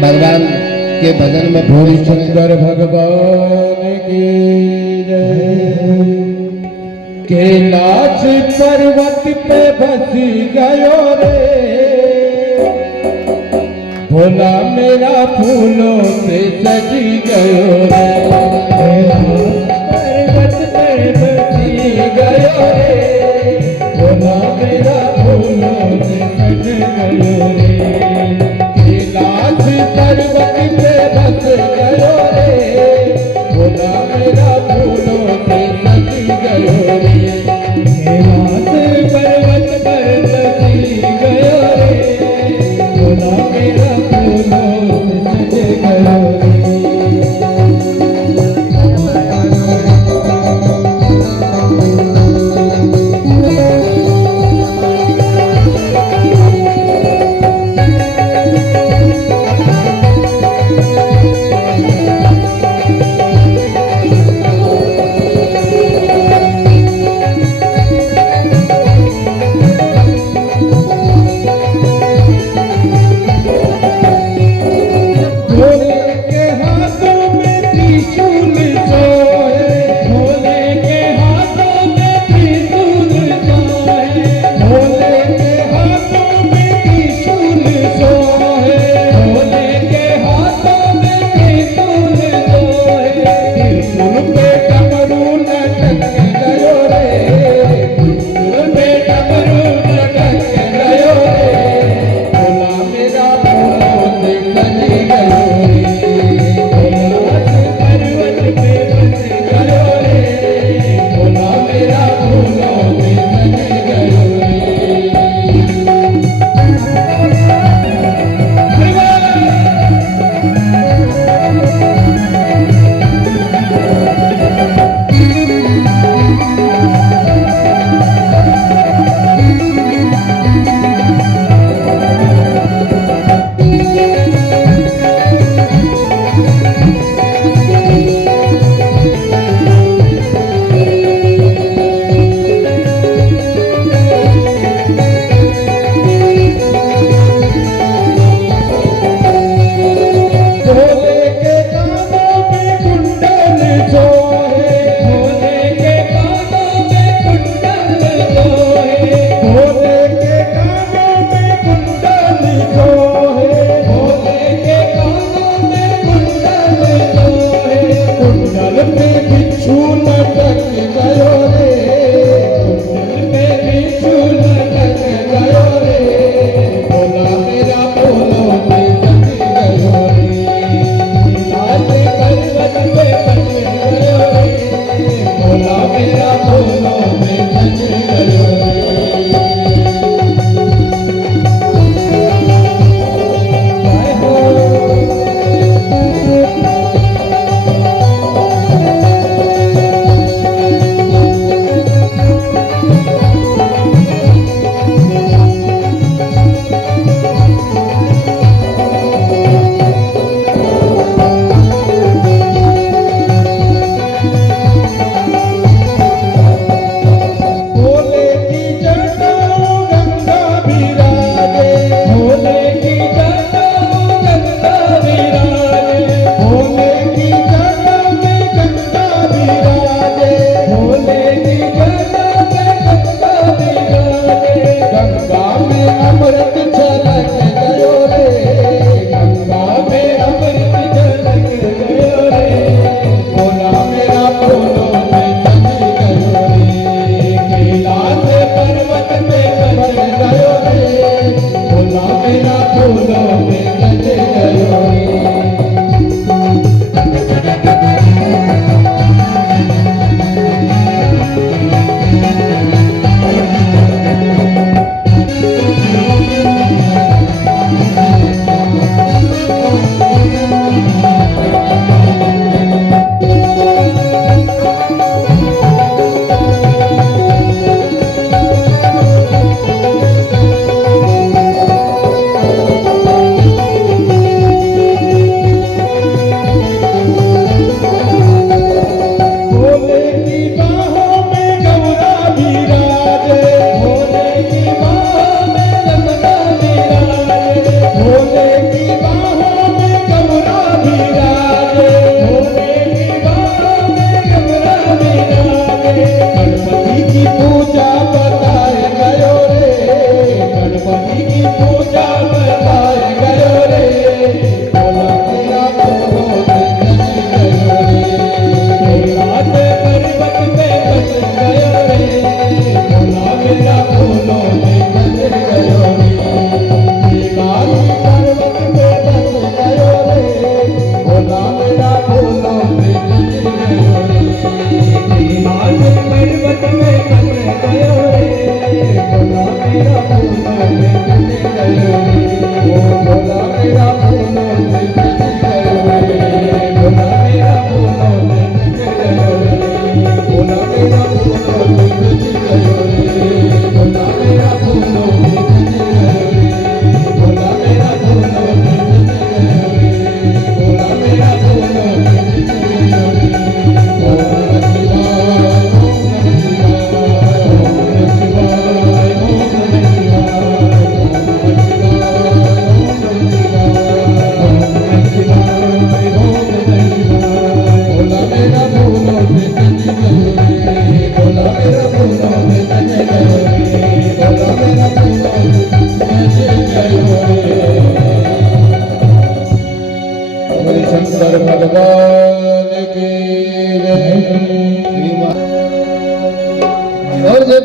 भगवान के भजन में भोरी शंकर भगवान की जय। कैलाश पर्वत पे बस गयो रे, भोला मेरा फूलों से सज गयो रे। पर्वत पे बस गयो रे, भोला मेरा फूलों से सज गयो रे। कैलाश पर्वत पे बस गयो रे, भोला मेरा फूलों से सज गयो रे। कैलाश पर्वत पर बस गयो रे, भोला मेरा फूलों से सज गयो रे।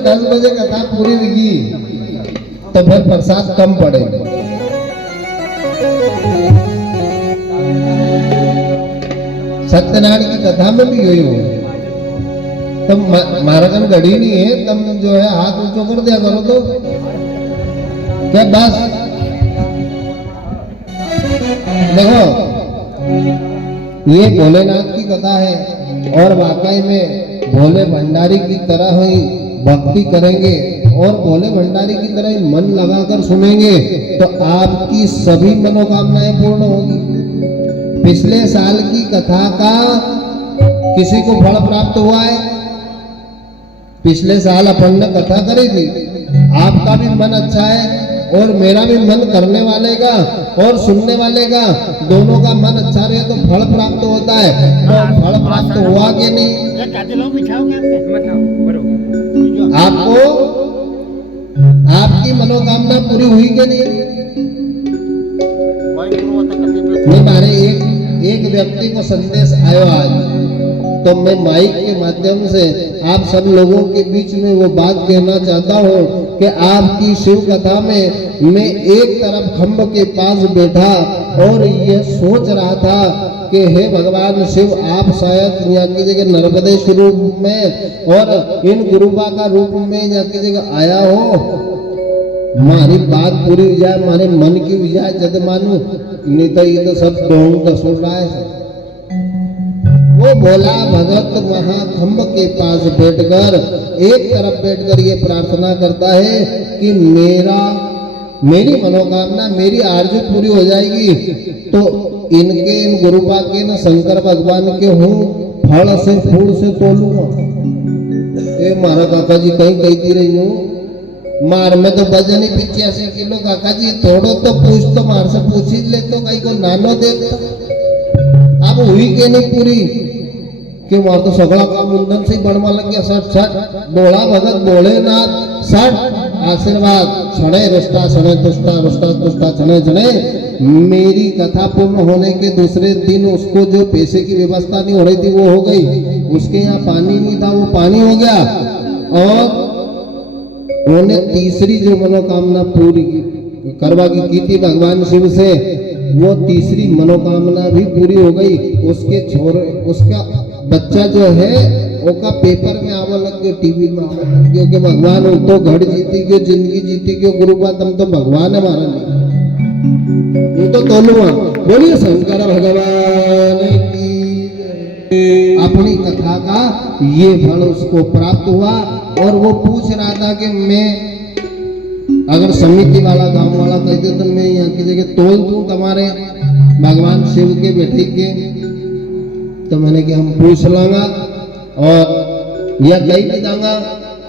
10 बजे कथा पूरी होगी तो फिर प्रसाद कम पड़ेगा। सत्यनारायण की कथा में भी यही हो, तब मारागन घड़ी नहीं है, तुम जो है हाथ ऊंचो कर दिया करो तो क्या बस। देखो ये भोलेनाथ की कथा है और वाकई में भोले भंडारी की तरह ही भक्ति करेंगे और भोले भंडारी की तरह ही मन लगाकर सुनेंगे तो आपकी सभी मनोकामनाएं पूर्ण होगी। पिछले साल की कथा का किसी को फल प्राप्त हुआ है? पिछले साल अपन ने कथा करी थी, आपका भी मन अच्छा है और मेरा भी मन करने वाले का और सुनने वाले का दोनों का मन अच्छा रहे तो फल प्राप्त होता है। तो फल प्राप्त हुआ कि नहीं? आपको आपकी मनोकामना पूरी हुई कि नहीं? हमारे एक व्यक्ति को संदेश आयो आज, तो मैं माइक के माध्यम से आप सब लोगों के बीच में वो बात कहना चाहता हूँ कि आपकी शिव कथा में मैं एक तरफ खम्भ के पास बैठा और ये सोच रहा था कि हे भगवान शिव, आप शायद यहाँ की जगह नर्मदेश रूप में और इन गुरुबा का रूप में यहाँ की जगह आया हो, हमारी बात पूरी हो जाए, हमारे मन की हो जाए जद मानू, नहीं तो ये तो सब ढोंग तो सुन रहा है। वो भोला भगत वहां खम्भ के पास बैठकर एक तरफ बैठकर ये प्रार्थना करता है कि मेरी मनोकामना, मेरी आरज़ू पूरी हो जाएगी तो इनके इन गुरुबा के न शंकर भगवान के हूँ फल से फूल से तोलूंगा। ये मारा काका जी कहीं कहती रही हूँ, मार में तो वजन ही 85 किलो, काका जी थोड़ो तो पूछ, तो मार से पूछ ही ले तो कहीं को नानो देखता। अब हुई के नहीं पूरी कि वहां तो सगड़ा काम मुंडन से बनवा लग गया। सट सट बोला भगत भोलेनाथ सट आशीर्वाद छड़े रुष्टा छड़े तुष्टा रुष्टा तुष्टा छड़े छड़े। मेरी कथा पूर्ण होने के दूसरे दिन उसको जो पैसे की व्यवस्था नहीं हो रही थी वो हो गई, उसके यहाँ पानी नहीं था वो पानी हो गया और उन्होंने तीसरी जो मनोकामना पूरी करवा की थी भगवान शिव से, वो तीसरी मनोकामना भी पूरी हो गई। उसका बच्चा जो है उसका पेपर में आवा लग गया, टीवी में आवा लग गया कि भगवान वो तो घर जीती क्यों, जिंदगी जीती क्यों, गुरुपा तुम तो भगवान है हमारा नहीं, वो तो तोलुआ। बोलिए शंकर भगवान की। अपनी कथा का ये फल उसको प्राप्त हुआ और वो पूछ रहा था कि मैं अगर समिति वाला गांव वाला कहते तो मैं यहाँ की जगह तोल दूं तुम्हारे भगवान शिव के बेटी के, तो मैंने कि हम पूछ लांगा और यह कही भी दूंगा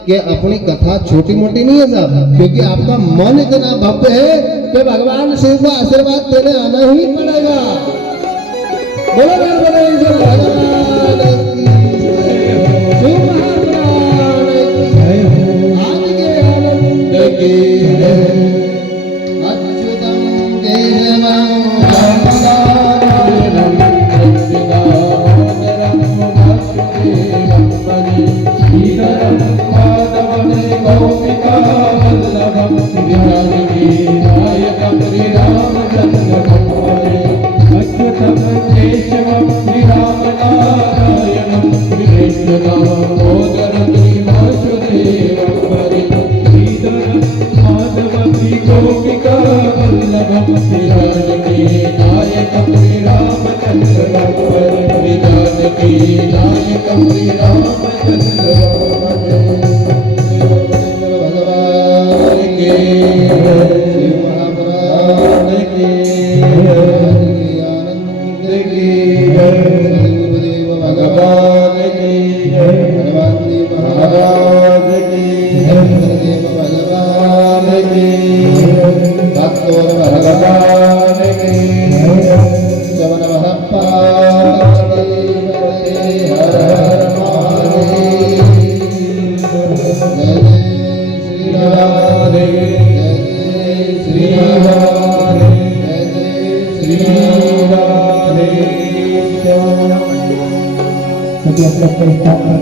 कि अपनी कथा छोटी मोटी नहीं है साहब, क्योंकि आपका मन इतना भव्य है कि भगवान शिव को आशीर्वाद देने आना ही पड़ेगा। बोलो गणपति भगवान की शिव महापुराण की आज के आनंद की अच्युतम केशवम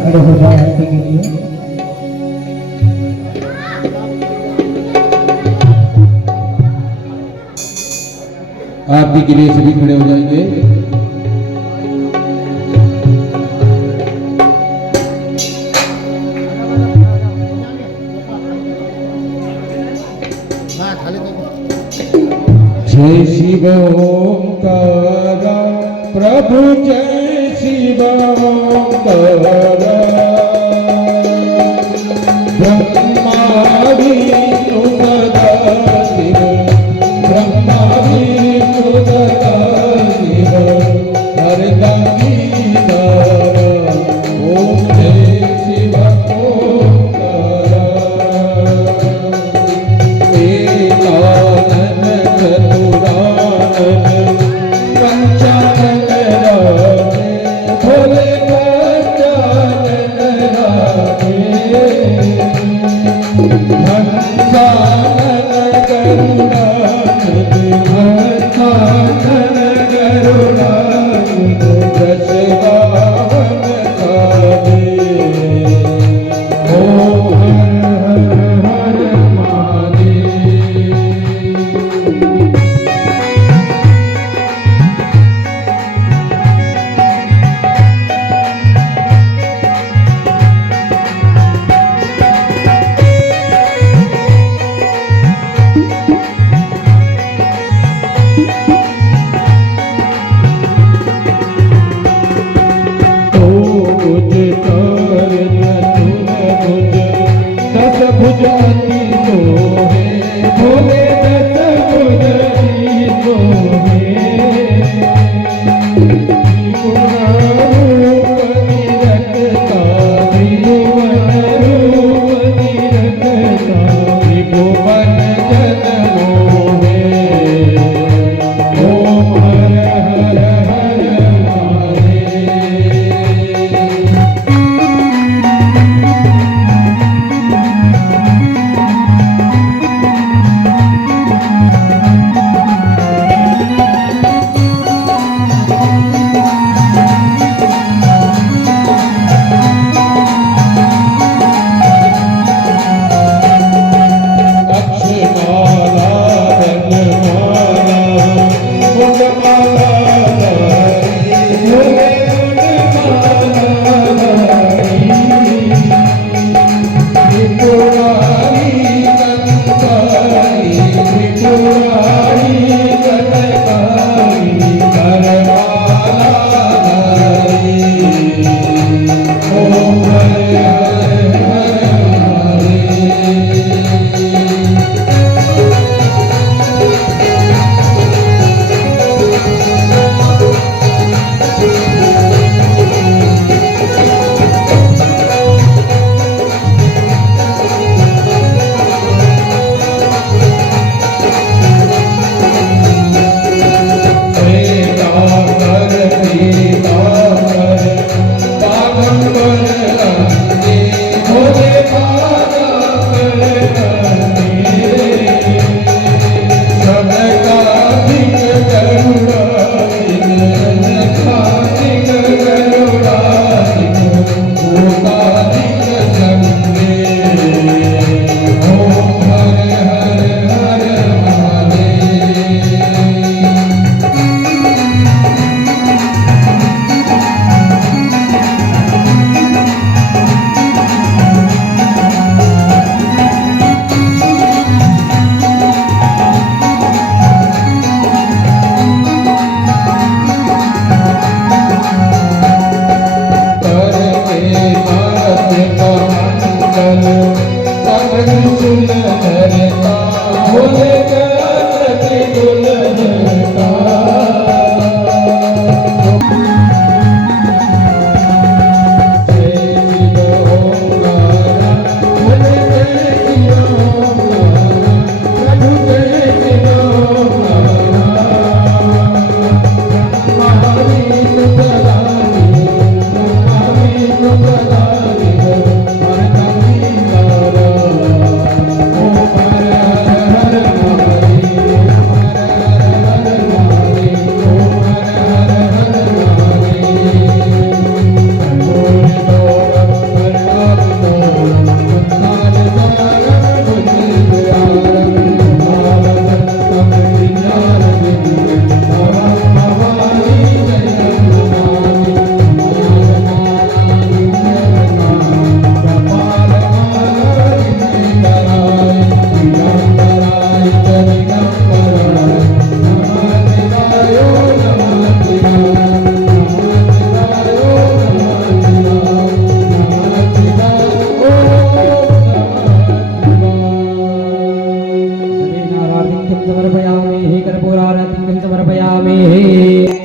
खड़े हो जाए के लिए आरती के लिए सभी खड़े हो जाएंगे। जय शिव ओंकारा प्रभु जय शिव ओंकारा ब्रह्मा विष्णु सदा शिव ब्रह्मा विष्णु सदा शिव हरदम गीतारा ओम जय शिव ओंकारा एकानन चतुरानन पंचानन राजे भोले पंचानन राजे हंसानन करुणानन हंसानन करुणानन दशवाहन साजे ओम हर हर हर महादेव। भुज अति सोहे भोले दस भुज अति सोहे रूप निरखता त्रिभुवन रूप निरखता त्रिभुवन जन मोहे ओम हर हर हर महादेव।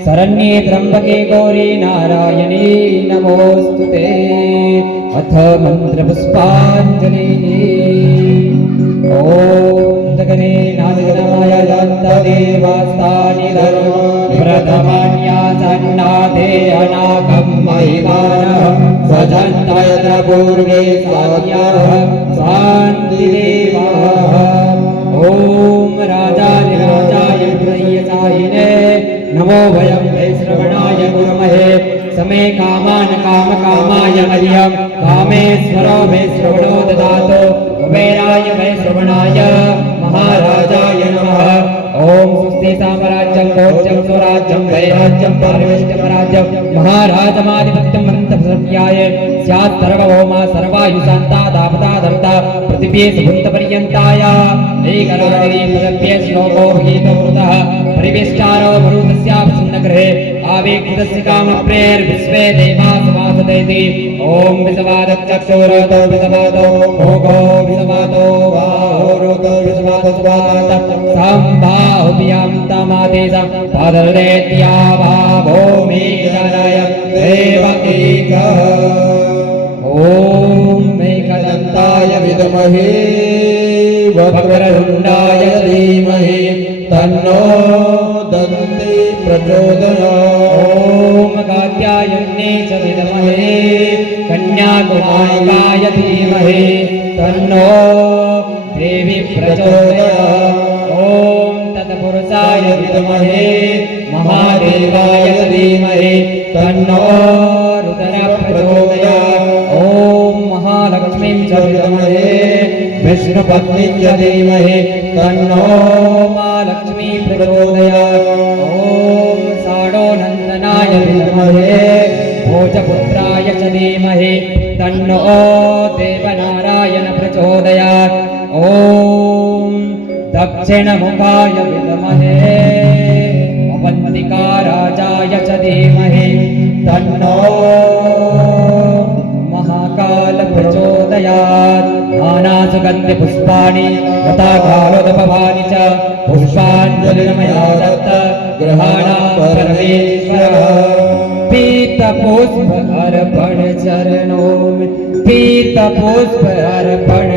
शरण्ये त्र्यंबके गौरी नारायणी नमोस्तुते। अथ मंत्रपुष्पाञ्जलिः। ॐ गगने नादगणमाय दत्तदेवास्तानि धर्माणि प्रथमान्यासन्नाथे अनाकं महिमानः स्वजन्तयत्र पूर्वे साध्याः शान्तिदेवाः। ॐ राजाधिराजाय प्रयसायिने नमो वयं वैश्रवणाय गुरुमहे समे कामान कामकामाय मह्यं कामेश्वरो वैश्रवणो ददातु कुबेराय वैश्रवणाय महाराजाय नमः। ओम सुस्ते साम्राज्यं भोज्यं स्वराज्यं वैराज्यं पारिवेष्टमराज्यं महाराजमाधिपत्यं मन्तप्रसव्याय स्यात् सर्वभौमा सर्वायुशान्ता दापता दन्ता पृथिवी सुभुन्तपर्यन्ताय एकराजरी पदभ्य श्लोको गीतो वृतः परिवेष्टारो मरुतस्यावसन्नगृहे आवेक्षितस्य कामप्रेर्विश्वे देवा समासतेति। ओम विषवादचक्षुरतो विषवादो भोगो विषवादो वाहोरुतो विषवादो स्वात सम्भाव्यां तमादेशं पादरेत्या भावोमि जनय देवकीका। ओम मेघदन्ताय विद्महे वक्रतुण्डाय धीमहि तन्नो दन्ति प्रचोदयात्। ओम कात्यायन्ये च विद्महे कन्याकुमारिकाय धीमहि तन्नो देवी प्रचोदयात्। ओम तत्पुरुषाय विद्महे महादेवाय धीमहि तन्नो रुद्रः प्रचोदयात्। ओम महालक्ष्मीं च विद्महे विष्णुपत्नी च धीमहि तन्नो महालक्ष्मी प्रचोदयात्। ओम साडोनन्दनाय विद्महे भोजपुत्राय च धीमहि तन्नो देवनारायण प्रचोदयात्। ओम दक्षिणमुखाय विद्महे अवन्तिकाराजाय च धीमहि तन्नो महाकाल प्रचोदयात्। नानासुगन्धि पुष्पाणि तथा कालोदपवानि च पुष्पाञ्जलिर्मया दत्त गृहाणां परमेश्वरः। पीतपुष्प अर्पण चरणों में पीतपुष्प अर्पण